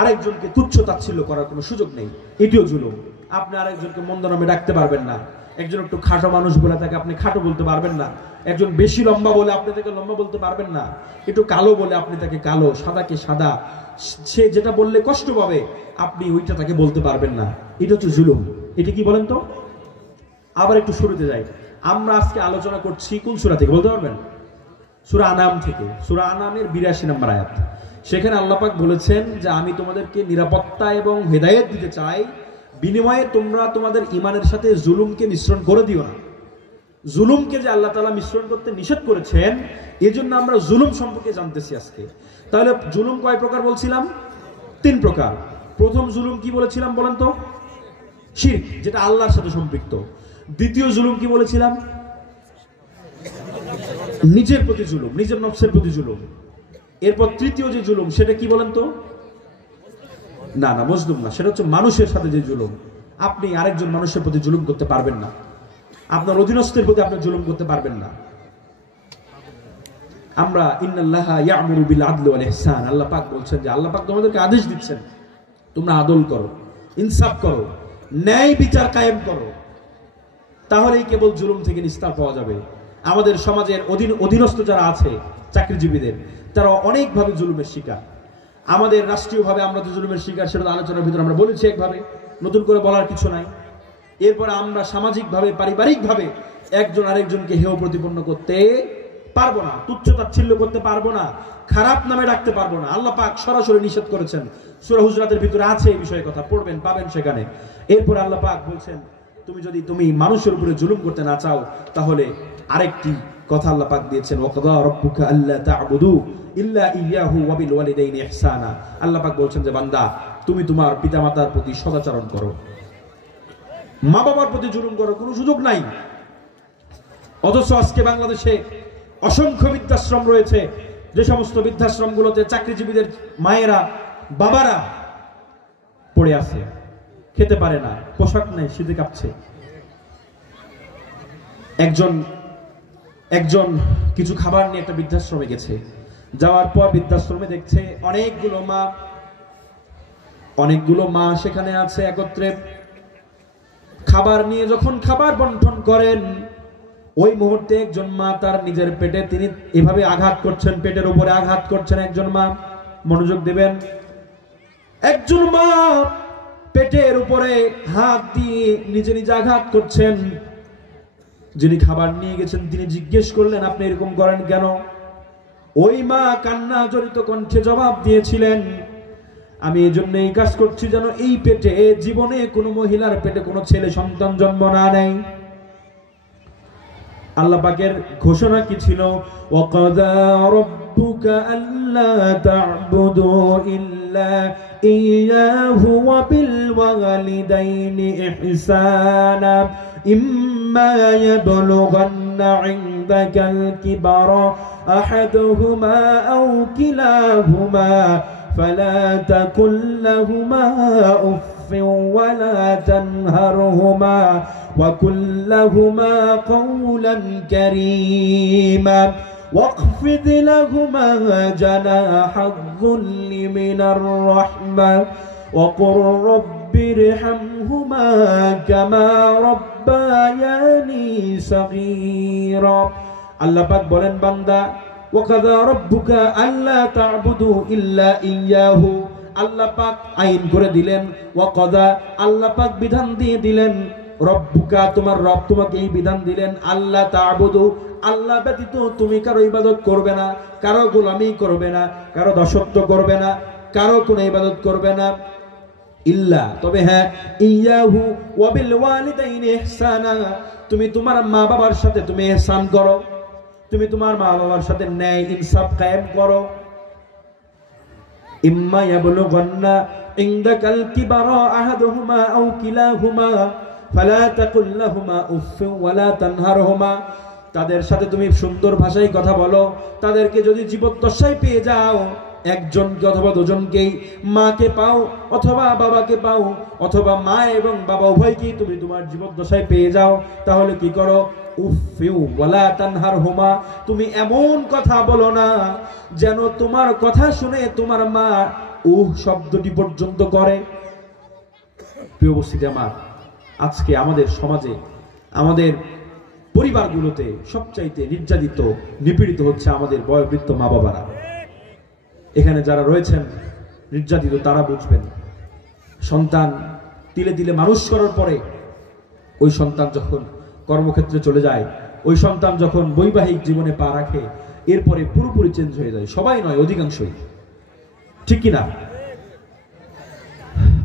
আরেকজনকে তুচ্ছ তাচ্ছিল্য করার কোনো সুযোগ নেই, এটিও জুলুম। আপনি আরেকজনকে মন্দ নামে ডাকতে পারবেন না। একজন একটু খাটো মানুষ বলে তাকে আপনি খাটো বলতে পারবেন না। একজন বেশি লম্বা বলে আপনি তাকে লম্বা বলতে পারবেন না। একটু কালো বলে আপনি তাকে কালো, সাদাকে সাদা, সে যেটা বললে কষ্ট পাবে আপনি ওইটা তাকে বলতে পারবেন না। এটা হচ্ছে জুলুম। এটা কি বলেন তো? আবার একটু শুরুতে যাই। আমরা আজকে আলোচনা করছি কোন সূরা থেকে বলতে পারবেন? সূরা আনাম থেকে। সূরা আনামের 82 নম্বর আয়াত। সেখানে আল্লাহ পাক বলেছেন যে আমি তোমাদেরকে নিরাপত্তা এবং হেদায়েত দিতে চাই, বিনিময়ে তোমরা তোমাদের ঈমানের সাথে জুলুমকে মিশ্রণ করে দিও না। জুলুমকে যে আল্লাহ তাআলা মিশ্রণ করতে নিষেধ করেছেন, এজন্য আমরা জুলুম সম্পর্কে জানতেছি আজকে। তাহলে জুলুম কয় প্রকার বলছিলাম? 3 প্রকার। প্রথম জুলুম কি বলেছিলাম বলেন তো? শিরক, যেটা আল্লাহর সাথে সম্পৃক্ত। দ্বিতীয় জুলুম কি বলেছিলাম? নিজের প্রতি জুলুম, নিজের নফসের প্রতি জুলুম। এরপর তৃতীয় যে জুলুম সেটা কি বলেন তো? না না, মজলুম না, সেটা হচ্ছে মানুষের সাথে যে জুলুম। আপনি আরেকজন মানুষের প্রতি জুলুম করতে পারবেন না, আপনার অধীনস্থের প্রতি আপনি জুলুম করতে পারবেন না। আমরা ইন্নাল্লাহা ইয়া'মুরু বিল আদলি ওয়াল ইহসান, আল্লাহ পাক বলছেন যে আল্লাহ পাক তোমাদেরকে আদেশ দিচ্ছেন তোমরা আদল করো, ইনসাফ করো, ন্যায় বিচার কায়েম করো, তাহলেই কেবল জুলুম থেকে নিস্তার পাওয়া যাবে। আমাদের সমাজের অধীনস্থ যারা আছে, চাকরিজীবীদের, তারা অনেকভাবে জুলুমের শিকার। আমাদের রাষ্ট্রীয়ভাবে আমরা তো জুলুমের শিকার, সেটা আলোচনার ভিতরে আমরা বলেছি একভাবে, নতুন করে বলার কিছু নাই। এরপরে আমরা সামাজিকভাবে, পারিবারিকভাবে একজন আরেকজনকে হেয় প্রতিপন্ন করতে পারবো না, তুচ্ছ-তাচ্ছিল্য করতে পারবো না, খারাপ নামে ডাকতে পারবো না। আল্লাহ পাক সরাসরি নিষেধ করেছেন, সূরা হুজরাতের ভিতরে আছে এই বিষয়ে কথা, পড়বেন পাবেন সেখানে। এরপরে আল্লাহ পাক বলছেন তুমি মানুষের উপরে জুলুম করতে না চাও, তাহলে আরেকটি কথা আল্লাহ পাক দিয়েছেন, ওয়াকাদা রাব্বুকা আল্লা তা'বুদু ইল্লা ইয়াহু ওয়া বিল ওয়ালিদাইনি ইহসানা। আল্লাহ পাক বলছেন যে বান্দা তুমি তোমার পিতামাতার প্রতি সদাচরণ করো, মা বাবার প্রতি জুলুম করো, কোনো সুযোগ নাই। অথচ আজকে বাংলাদেশে অসংখ্য বৃদ্ধাশ্রম রয়েছে, যে সমস্ত বৃদ্ধাশ্রমগুলোতে চাকরিজীবীদের মায়েরা, বাবারা পড়ে আছে, খেতে পারে না, পোশাক নেই, শীতে কাঁপছে। একজন কিছু খাবার নিয়ে একটা বৃদ্ধাশ্রমে গেছে, যাওয়ার পর বৃদ্ধাশ্রমে দেখছে অনেকগুলো মা সেখানে আছে একত্রে। খাবার নিয়ে যখন খাবার বন্টন করেন, ওই মুহূর্তে একজন মা তার নিজের পেটে তিনি এভাবে আঘাত করছেন, পেটের উপরে আঘাত করছেন একজন মা। মনোযোগ দিবেন, একজন মা পেটের উপরে হাত দিয়ে নিজে নিজে আঘাত করছেন। যিনি খাবার নিয়ে গেছেন তিনি জিজ্ঞেস করলেন আপনি এরকম করেন কেন? ওই মা কান্না জড়িত কণ্ঠে জবাব দিয়েছিলেন, আমি এই জন্য এই কাজ করছি যেন এই পেটে, জীবনে কোনো মহিলার পেটে কোনো ছেলে সন্তান জন্ম না নেয়। আল্লাহ পাকের ঘোষণা কি ছিল? ওয়াকাদা রাব্বুকা আল্লা তা'বুদু ইল্লা ইয়াহু ওয়া বিল ওয়ালিদাইনি ইহসানা ইম্মা ইয়াবলুগান্না ইনদাকাল কিবারা আহাদুহুমা আও কিলাহুমা ফালা তাকুল লাহুমা উফফিন ওয়ালা তানহারহুমা وقل لهما قولا كريما واخفض لهما جناح الذل من الرحمة وقل رب ارحمهما كما ربياني صغيرا। আল্লাহ পাক বলেন বান্দা ওয়াকাদা রাব্বুকা আল্লা তা'বুদু ইল্লা ইয়াহু, আল্লাহ পাক আইন করে দিলেন। ওয়াকাদা, আল্লাহ পাক বিধান দিয়ে দিলেন। রব্বুকা, তোমার রব তোমাকে এই বিধান দিলেন, আল্লাহ তা'বুদু, আল্লাহ ব্যতীত তুমি কারো ইবাদত করবে না, কারো গোলামি করবে না, কারো দাসত্ব করবে না, কারো কোনো ইবাদত করবে না, ইল্লা, তবে হ্যাঁ, ইয়াহু ওয়া বিল ওয়ালিদাইনি ইহসানা, তুমি তোমার মা বাবার সাথে তুমি ইহসান করো, তুমি তোমার মা বাবার সাথে ন্যায় ইনসাফ কায়েম করো। ইম্মা ইয়াবলুগান্না ইনদাকাল কিবারা আহাদুহুমা আও কিলাহুমা ফালা তাকুল লাহুমা উফফিন ওয়ালা তানহারহুমা, তাদের সাথে তুমি সুন্দর ভাষায় কথা বলো। তাদেরকে যদি জীবদ্দশায় পেয়ে যাও, একজনকে অথবা দুজনকেই, মাকে পাও অথবা বাবাকে পাও, অথবা মা এবং বাবা উভয়কেই তুমি তোমার জীবদ্দশায় পেয়ে যাও, তাহলে কি করো? উফফিন ওয়ালা তানহারহুমা, তুমি এমন কথা বলো না যেন তোমার কথা শুনে তোমার মা শব্দটি পর্যন্ত করে। প্রিয় উপস্থিতি আমার, আজকে আমাদের সমাজে, আমাদের পরিবারগুলোতে সবচাইতে নির্যাতিত, নিপীড়িত হচ্ছে আমাদের বয়োবৃদ্ধ মা বাবারা। এখানে যারা রয়েছেন নির্যাতিত তারা বুঝবেন, সন্তান তিলে তিলে মানুষ করার পরে ওই সন্তান যখন কর্মক্ষেত্রে চলে যায়, ওই সন্তান যখন বৈবাহিক জীবনে পা রাখে, এরপরে পুরোপুরি চেঞ্জ হয়ে যায়। সবাই নয়, অধিকাংশই। ঠিক কিনা?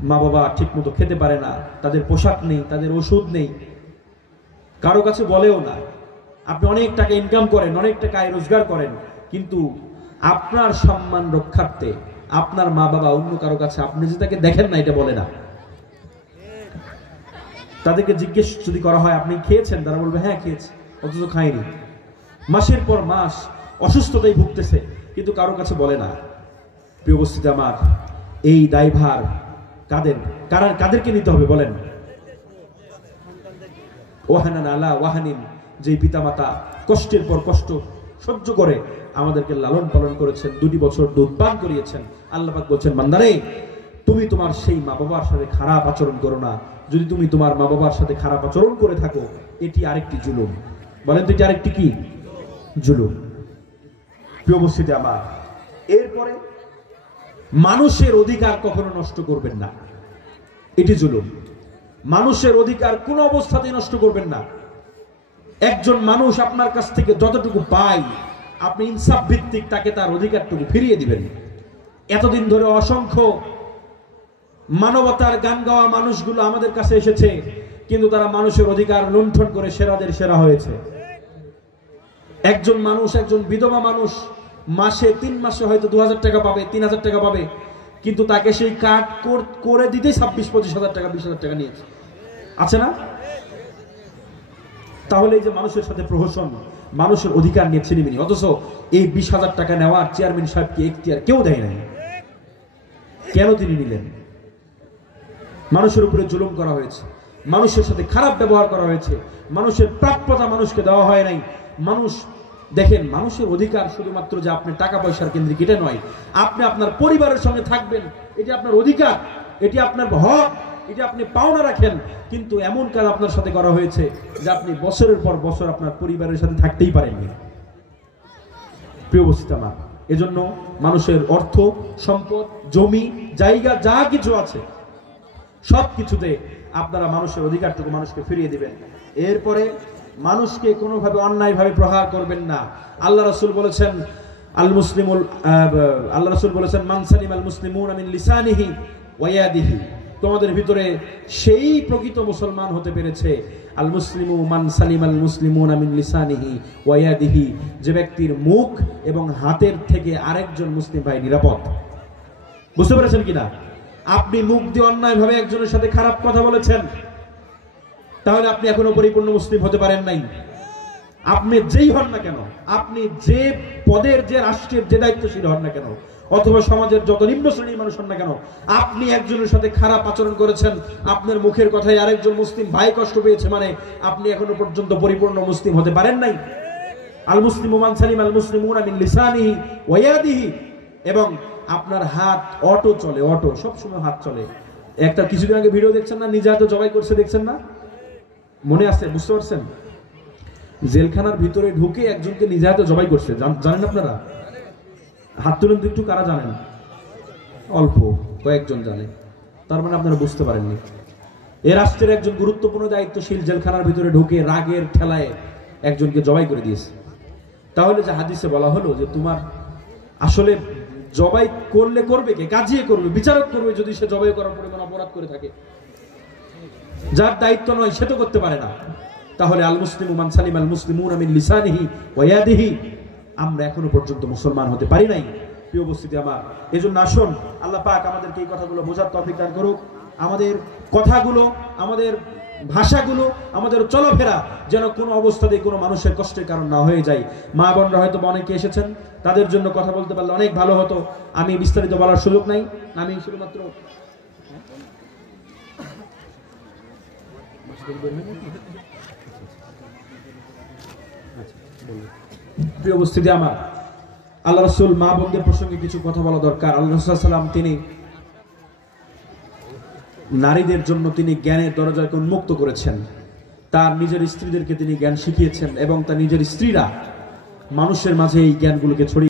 মা বাবা ঠিক মতো খেতে পারে না, তাদের পোশাক নেই, তাদের ওষুধ নেই, কারো কাছে বলেও না। আপনি অনেক টাকা ইনকাম করেন, অনেক টাকা আয় রোজগার করেন, কিন্তু আপনার সম্মান রক্ষার্থে আপনার মা বাবা অন্য কারো কাছে আপনি যে তাকে দেখেন না এটা বলে না। তাদেরকে জিজ্ঞেস যদি করা হয় আপনি খেয়েছেন, তারা বলবে হ্যাঁ খেয়েছি, অথচ খায়নি। মাসের পর মাস অসুস্থতায় ভুগতেছে, কিন্তু কারো কাছে বলে না। প্রিয় উপস্থিতি আমার, এই দায়ভার কাদেরকে নিতে হবে বলেন? ওয়াহানান আলা ওয়াহানিন, যে পিতামাতা কষ্টের পর কষ্ট সহ্য করে আমাদেরকে লালন পালন করেছেন, 2 বছর দুধ পান করিয়েছেন। আল্লাহ পাক বলছেন, বান্দারে তুমি তোমার সেই মা বাবার সাথে খারাপ আচরণ করো না। যদি তুমি তোমার মা বাবার সাথে খারাপ আচরণ করে থাকো, এটি আরেকটি জুলুম। বলেন তো এটি আরেকটি কি? জুলুম। প্রিয় উপস্থিতি আমার, এরপরে মানুষের অধিকার কখনো নষ্ট করবেন না, এটি জুলুম। মানুষের অধিকার কোন অবস্থাতেই নষ্ট করবেন না। একজন মানুষ আপনার কাছ থেকে যতটুকু পায়, আপনি ইনসাফ ভিত্তিক তাকে তার অধিকারটুকু ফিরিয়ে দিবেন। এতদিন ধরে অসংখ্য মানবতার গান গাওয়া মানুষগুলো আমাদের কাছে এসেছে, কিন্তু তারা মানুষের অধিকার লুণ্ঠন করে সেরাদের সেরা হয়েছে। একজন মানুষ, একজন বিধবা মানুষ মাসে 3 মাসে হয়তো 2000 টাকা পাবে, 3000 টাকা পাবে, কিন্তু তাকে সেই কার্ড করে দিতে 26-25 হাজার টাকা, 20 হাজার টাকা নিয়েছে। আছে না? তাহলে এই যে মানুষের সাথে প্রহসন, মানুষের অধিকার নিয়ে ছিনিমিনি, অথচ এই 20,000 টাকা নেওয়ার চেয়ারম্যান সাহেবকে এখতিয়ার কেউ দেয় নাই। কেন তিনি নিলেন? মানুষের উপরে জুলুম করা হয়েছে, মানুষের সাথে খারাপ ব্যবহার করা হয়েছে, মানুষের প্রাপ্যতা মানুষকে দেওয়া হয় নাই। মানুষ দেখেন, মানুষের অধিকার শুধুমাত্র যে আপনি টাকা পয়সার কেন্দ্রিক এটা নয়। আপনি আপনার পরিবারের সঙ্গে থাকবেন, এটি আপনার অধিকার, এটি আপনার হক, এটি আপনি পাওনা রাখেন। কিন্তু এমন কাজ আপনার সাথে করা হয়েছে যে আপনি বছরের পর বছর আপনার পরিবারের সাথে থাকতেই পারেননি। প্রিয় উপস্থিতি আমার, এজন্য মানুষের অর্থ সম্পদ, জমি জায়গা যা কিছু আছে সব কিছুতে আপনারা মানুষের অধিকারটুকু মানুষকে ফিরিয়ে দিবেন। এরপরে মানুষকে কোনোভাবে অন্যায়ভাবে প্রহার করবেন না। আল্লাহ রাসূল বলেছেন, আল্লাহ রাসূল বলেছেন, মান সালিমাল মুসলিমুনা মিন লিসানিহি ওয়া ইয়াদিহি। তোমাদের ভিতরে সেই প্রকৃত মুসলমান হতে পেরেছে, আল মুসলিমু মান সালিমাল মুসলিমুনা মিন লিসানিহি ওয়া ইয়াদিহি, যে ব্যক্তির মুখ এবং হাতের থেকে আরেকজন মুসলিম ভাই নিরাপদ। বুঝতে পেরেছেন কিনা? আপনি মুখ দিয়ে অন্যায়ভাবে একজনের সাথে খারাপ কথা বলেছেন, তাহলে আপনি এখনো পরিপূর্ণ মুসলিম হতে পারেন নাই। আপনি যেই হন না কেন, আপনি যে পদের, যে রাষ্ট্রের যে দায়িত্বশীল হন না কেন, অথবা সমাজের যত নিম্ন শ্রেণীর মানুষ হন না কেন, আপনি একজনের সাথে খারাপ আচরণ করেছেন, আপনার মুখের কথায় আরেকজন মুসলিম ভাই কষ্ট পেয়েছে, মানে আপনি এখনো পর্যন্ত পরিপূর্ণ মুসলিম হতে পারেন নাই। আল মুসলিমু মান সালিমাল মুসলিমুনা মিন লিসানিহি ওয়া ইয়াদিহি। এবং আপনার হাত অটো চলে, অটো সবসময় হাত চলে। একটা কিছুদিন আগে ভিডিও দেখছেন না, নিজে হাতে জবাই করছে, দেখছেন না? মনে আছে? বুঝতে পারছেন? জেলখানার ভিতরে ঢুকে একজনকে নিজে হাতে জবাই করছে। জানেন আপনারা? হাত তুলেন তো একটু, কারা জানেন? অল্প কয়েকজন জানে। তার মানে আপনারা বুঝতে পারেননি। এ রাষ্ট্রের একজন গুরুত্বপূর্ণ দায়িত্বশীল জেলখানার ভিতরে ঢুকে রাগের ঠেলায় একজনকে জবাই করে দিয়েছে। তাহলে যে হাদিসে বলা হলো যে তোমার আসলে জবাই করলে করবে কে? কাজিয়ে করবে, বিচারক করবে, যদি সে জবাই করার পরিমাণ অপরাধ করে থাকে। যার দায়িত্ব নয় সে তো করতে পারে না। তাহলে আল মুসলিমু মান সালিমাল মুসলিমুনা মিন লিসানিহি ওয়া ইয়াদিহি, আমরা এখনো পর্যন্ত মুসলমান হতে পারি নাই। প্রিয় উপস্থিতি আমার, এজন্য আসুন আল্লাহ পাক আমাদেরকে এই কথাগুলো বোঝার তৌফিক দান করুক। আমাদের কথাগুলো, আমাদের ভাষাগুলো, আমাদের চলাফেরা যেন কোনো অবস্থাতেই কোনো মানুষের কষ্টের কারণ না হয়ে যায়। মা বোনরা হয়তো অনেকে এসেছেন, তাদের জন্য কথা বলতে পারলে অনেক ভালো হতো। আমি বিস্তারিত বলার সুযোগ নাই, আমি শুধুমাত্র প্রিয় উপস্থিতি আমার, আল্লাহ রাসূল মা বোনদের প্রসঙ্গে কিছু কথা বলা দরকার। আল্লাহ রাসূল সাল্লাল্লাহু আলাইহি ওয়াসাল্লাম তিনি নারীদের জন্য তিনি জ্ঞানের দরজাকে উন্মুক্ত করেছেন। তার নিজের স্ত্রীদেরকে তিনি জ্ঞান শিখিয়েছেন এবং তার নিজের স্ত্রীরা মানুষের মাঝে এই জ্ঞানগুলোকে ছড়িয়ে